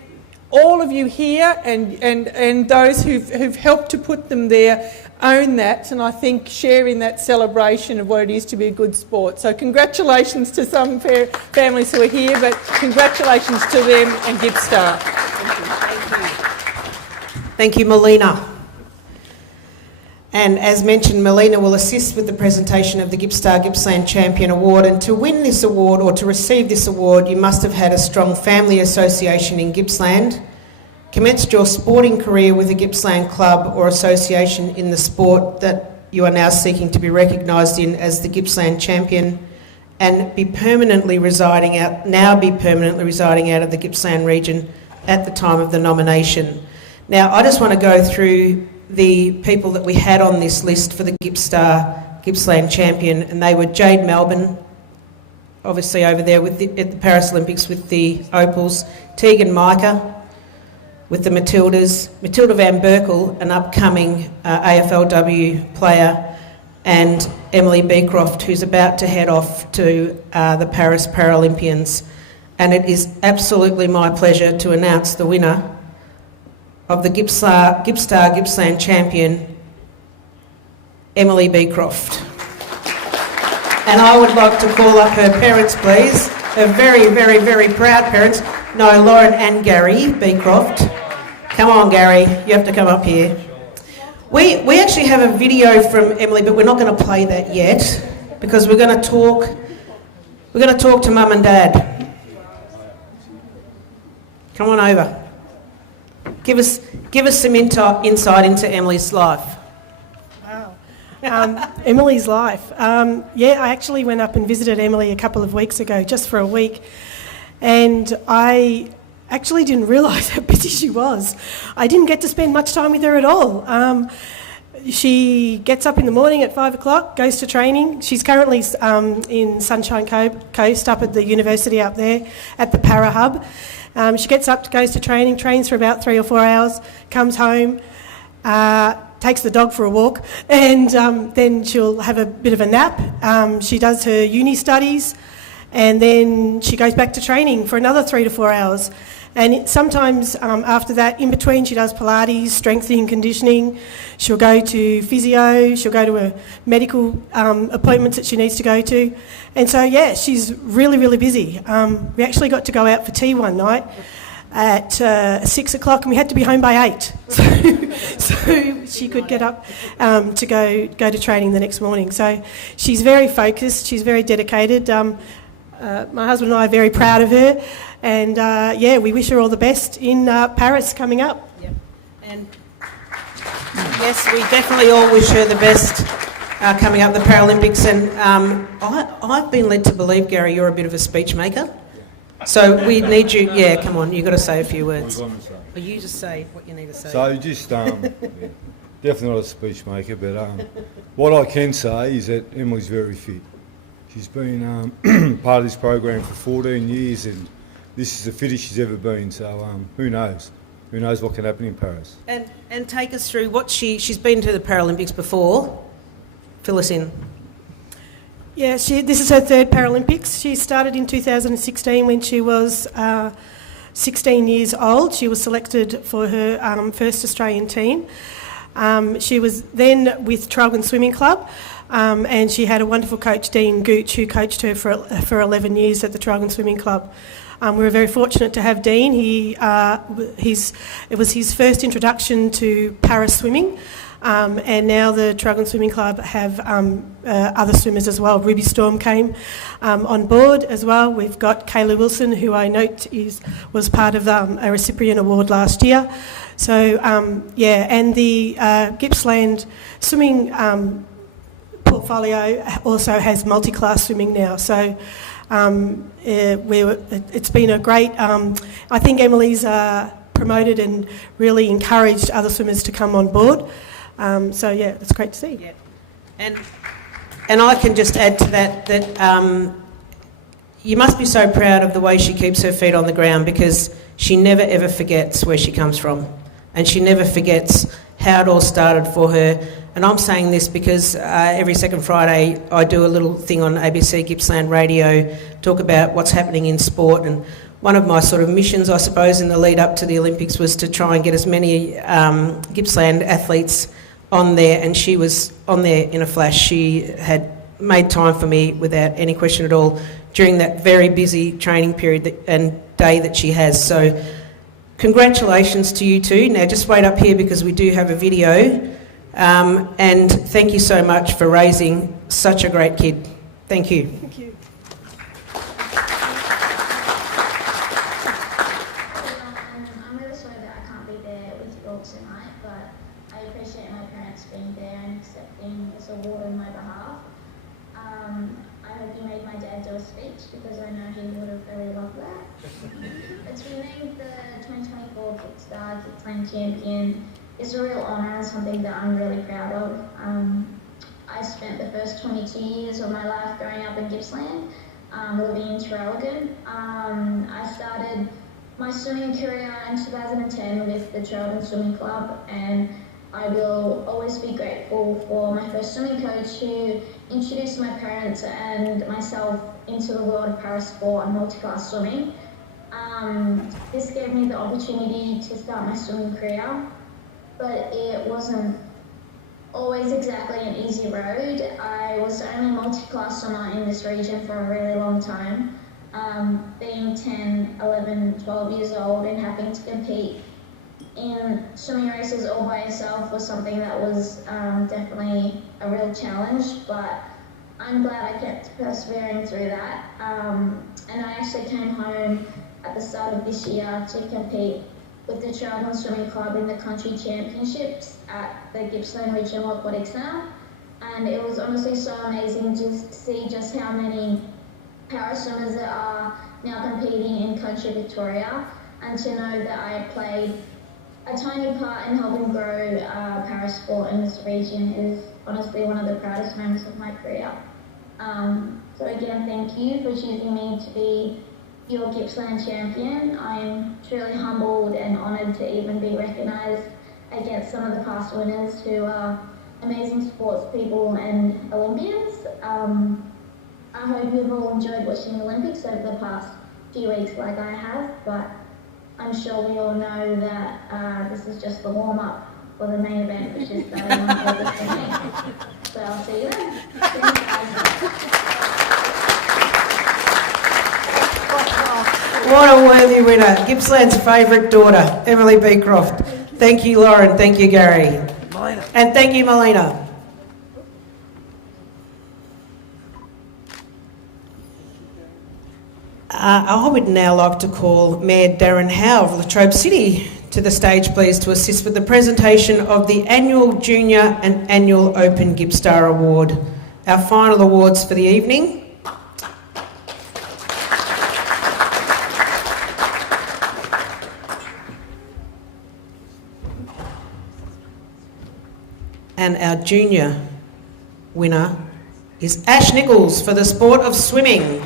all of you here and those who've helped to put them there own that, and I think share in that celebration of what it is to be a good sport. So congratulations to some families who are here, but congratulations to them and Gippstar. Thank you, Melina. And as mentioned, Melina will assist with the presentation of the Gippstar Gippsland Champion Award. And to win this award or to receive this award, you must have had a strong family association in Gippsland, commenced your sporting career with a Gippsland club or association in the sport that you are now seeking to be recognised in as the Gippsland Champion, and be permanently residing out of the Gippsland region at the time of the nomination. Now, I just want to go through the people that we had on this list for the Gippstar Gippsland Champion, and they were Jade Melbourne, obviously over there at the Paris Olympics with the Opals, Tegan Micah with the Matildas, Matilda Van Berkel, an upcoming AFLW player, and Emily Beecroft, who's about to head off to the Paris Paralympians. And it is absolutely my pleasure to announce the winner of the Gippstar Gippsland Champion, Emily Beecroft. And I would like to call up her parents, please. Her very, very, very proud parents. No, Lauren and Gary Beecroft. Come on, Gary, you have to come up here. We actually have a video from Emily, but we're not going to play that yet because we're going to talk to Mum and Dad. Come on over. Give us some insight into Emily's life. Wow. Emily's life. I actually went up and visited Emily a couple of weeks ago, just for a week, and I actually didn't realise how busy she was. I didn't get to spend much time with her at all. She gets up in the morning at 5 o'clock, goes to training. She's currently in Sunshine Coast up at the university up there at the Para Hub. She gets up, goes to training, trains for about 3 or 4 hours, comes home, takes the dog for a walk, and then she'll have a bit of a nap. She does her uni studies, and then she goes back to training for another 3 to 4 hours. And sometimes after that, in between, she does Pilates, strengthening and conditioning. She'll go to physio. She'll go to her medical appointments that she needs to go to. And so, yeah, she's really, really busy. We actually got to go out for tea one night at 6 o'clock, and we had to be home by 8. So she could get up to go to training the next morning. So she's very focused. She's very dedicated. My husband and I are very proud of her. And, yeah, we wish her all the best in Paris coming up. Yep. And yes, we definitely all wish her the best coming up the Paralympics. And I've been led to believe, Gary, you're a bit of a speech maker. So we need you. Yeah, come on, you've got to say a few words. Or you just say what you need to say. So just, definitely not a speech maker, but what I can say is that Emily's very fit. She's been part of this program for 14 years, and this is the fittest she's ever been. So who knows? Who knows what can happen in Paris? And take us through what she's been to the Paralympics before. Fill us in. Yeah, this is her third Paralympics. She started in 2016 when she was 16 years old. She was selected for her first Australian team. She was then with Traralgon Swimming Club, and she had a wonderful coach, Dean Gooch, who coached her for 11 years at the Traralgon Swimming Club. We were very fortunate to have Dean. It was his first introduction to para swimming, and now the Traralgon Swimming Club have other swimmers as well. Ruby Storm came on board as well. We've got Kayla Wilson, who I note was part of a recipient award last year. So, yeah, and the Gippsland swimming portfolio also has multi-class swimming now. So it's been a great... I think Emily's promoted and really encouraged other swimmers to come on board. So, yeah, that's great to see. Yeah. And I can just add to that you must be so proud of the way she keeps her feet on the ground, because she never ever forgets where she comes from, and she never forgets how it all started for her. And I'm saying this because every second Friday I do a little thing on ABC Gippsland Radio, talk about what's happening in sport, and one of my sort of missions, I suppose, in the lead up to the Olympics was to try and get as many Gippsland athletes on there, and she was on there in a flash. She had made time for me without any question at all during that very busy training period and day that she has. So congratulations to you two. Now just wait up here because we do have a video, and thank you so much for raising such a great kid. Thank you. Thank you. I'm really sorry that I can't be there with you all tonight, but I appreciate my parents being there and accepting this award on my behalf. I hope you made my dad do a speech, because I know he would have really loved that. But to be named the 2024 Gippstar Gippsland champion is a real honour and something that I'm really proud of. I spent the first 22 years of my life growing up in Gippsland, living in Traralgon. I started my swimming career in 2010 with the Traralgon Swimming Club, and I will always be grateful for my first swimming coach who introduced my parents and myself into the world of para-sport and multi-class swimming. This gave me the opportunity to start my swimming career, but it wasn't always exactly an easy road. I was the only multi-class swimmer in this region for a really long time. Being 10, 11, 12 years old and having to compete in swimming races all by yourself was something that was definitely a real challenge, but I'm glad I kept persevering through that. And I actually came home at the start of this year to compete with the Traralgon Swimming Club in the country championships at the Gippsland Regional Aquatic Centre. And it was honestly so amazing just to see just how many para swimmers there are now competing in country Victoria, and to know that I played a tiny part in helping grow para sport in this region is honestly one of the proudest moments of my career. So again, thank you for choosing me to be your Gippsland champion. I am truly humbled and honoured to even be recognised against some of the past winners who are amazing sports people and Olympians. I hope you've all enjoyed watching the Olympics over the past few weeks like I have, but I'm sure we all know that this is just the warm-up for the main event, which is starting on August 28th. So I'll see you then. Thanks, guys. What a worthy winner. Gippsland's favourite daughter, Emily Beecroft. Thank you, Lauren. Thank you, Gary. And thank you, Melina. I would now like to call Mayor Darren Howe of Latrobe City to the stage, please, to assist with the presentation of the annual Junior and annual Open Gippstar Award. Our final awards for the evening. And our junior winner is Ash Nichols for the sport of swimming.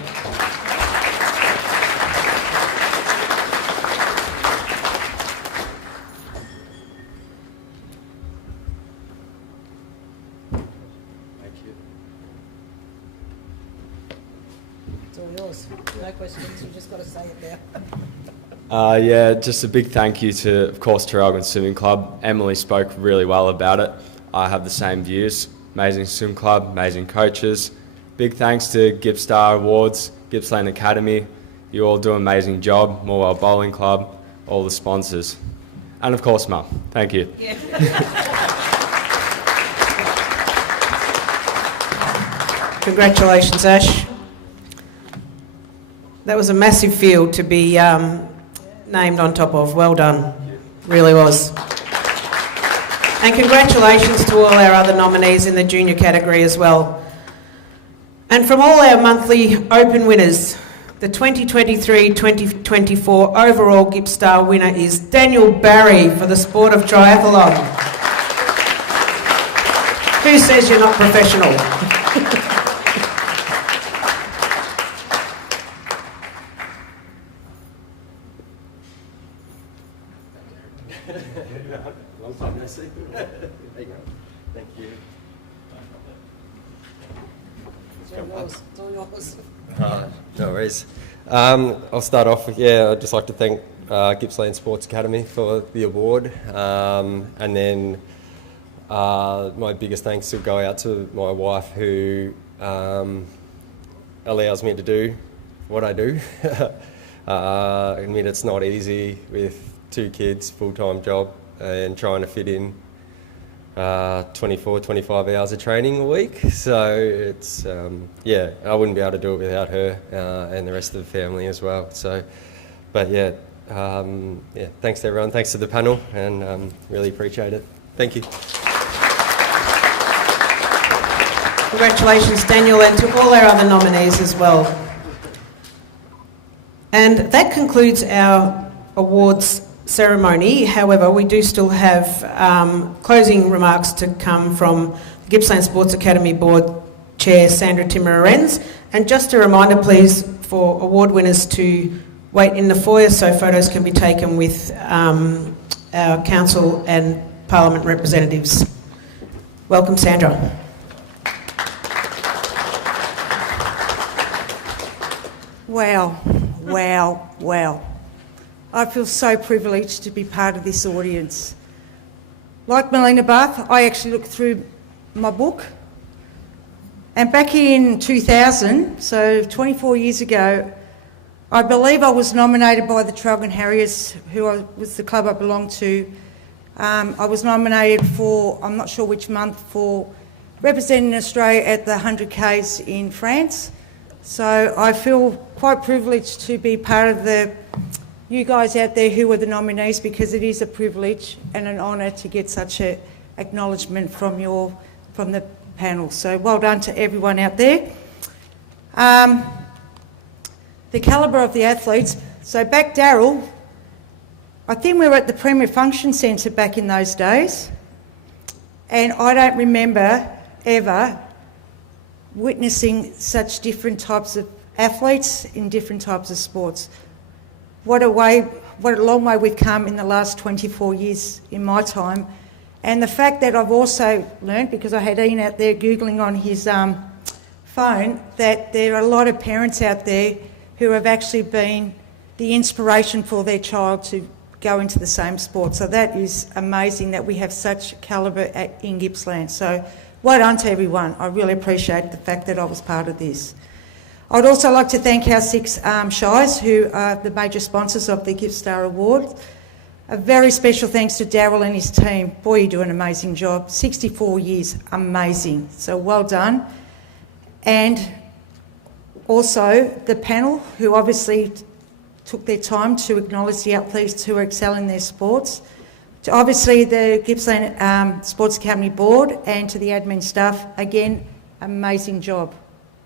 It's all yours. No questions, you just got to say it now. Yeah, just a big thank you to, of course, Traralgon Swimming Club. Emily spoke really well about it. I have the same views. Amazing swim club, amazing coaches. Big thanks to Gippstar Awards, Gippsland Academy. You all do an amazing job. Morwell Bowling Club, all the sponsors. And of course, Mum. Thank you. Yeah. Congratulations, Ash. That was a massive field to be named on top of. Well done. Really was. And congratulations to all our other nominees in the junior category as well. And from all our monthly open winners, the 2023-2024 overall Gippstar winner is Daniel Barry for the sport of triathlon. Who says you're not professional? Long time no see. There you go. Thank you. It's all yours. No worries. I'll start off with, I'd just like to thank Gippsland Sports Academy for the award. And then my biggest thanks will go out to my wife who allows me to do what I do. I admit it's not easy with 2 kids, full-time job, and trying to fit in 24, 25 hours of training a week. So it's, I wouldn't be able to do it without her and the rest of the family as well. So, but thanks to everyone, thanks to the panel, and really appreciate it. Thank you. Congratulations, Daniel, and to all our other nominees as well. And that concludes our awards ceremony. However, we do still have closing remarks to come from the Gippsland Sports Academy Board Chair Sandra Timmer-Arens. And just a reminder, please, for award winners to wait in the foyer so photos can be taken with our council and parliament representatives. Welcome, Sandra. Wow, wow, wow. I feel so privileged to be part of this audience. Like Melina Bath, I actually looked through my book, and back in 2000, so 24 years ago, I believe I was nominated by the Traralgon Harriers, who was the club I belonged to. I was nominated for, I'm not sure which month, for representing Australia at the 100Ks in France. So I feel quite privileged to be part of you guys out there who were the nominees, because it is a privilege and an honour to get such an acknowledgement from the panel. So well done to everyone out there. The calibre of the athletes. So back, Daryl, I think we were at the Premier Function Centre back in those days, and I don't remember ever witnessing such different types of athletes in different types of sports. What a way what a long way we've come in the last 24 years in my time. And the fact that I've also learnt, because I had Ian out there Googling on his phone, that there are a lot of parents out there who have actually been the inspiration for their child to go into the same sport. So that is amazing that we have such calibre in Gippsland. So well done to everyone. I really appreciate the fact that I was part of this. I'd also like to thank our 6 Shires, who are the major sponsors of the Gippstar Award. A very special thanks to Darryl and his team. Boy, you do an amazing job. 64 years, amazing. So well done. And also the panel, who obviously took their time to acknowledge the athletes who are excelling in their sports. To obviously the Gippsland Sports Academy Board and to the admin staff, again, amazing job.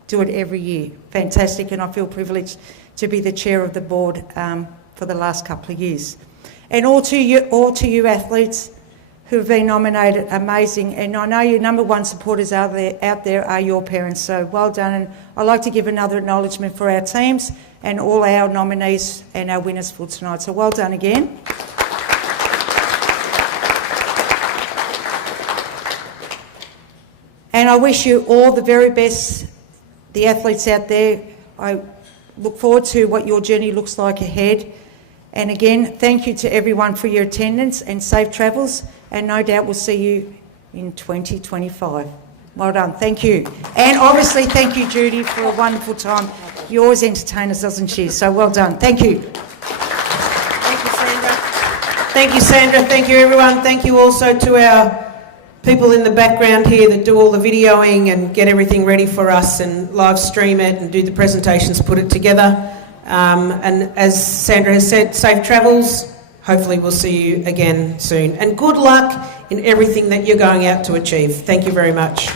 Do it every year. Fantastic, and I feel privileged to be the chair of the board for the last couple of years. And all to you athletes who have been nominated, amazing. And I know your number one supporters out there are your parents, so well done. And I'd like to give another acknowledgement for our teams and all our nominees and our winners for tonight. So well done again. And I wish you all the very best, the athletes out there. I look forward to what your journey looks like ahead. And again, thank you to everyone for your attendance and safe travels. And no doubt we'll see you in 2025. Well done, thank you. And obviously thank you, Judy, for a wonderful time. You always entertain us, doesn't she? So well done, thank you. Thank you, Sandra. Thank you, Sandra. Thank you, everyone. Thank you also to our people in the background here that do all the videoing and get everything ready for us and live stream it and do the presentations, put it together. And as Sandra has said, safe travels. Hopefully we'll see you again soon. And good luck in everything that you're going out to achieve. Thank you very much.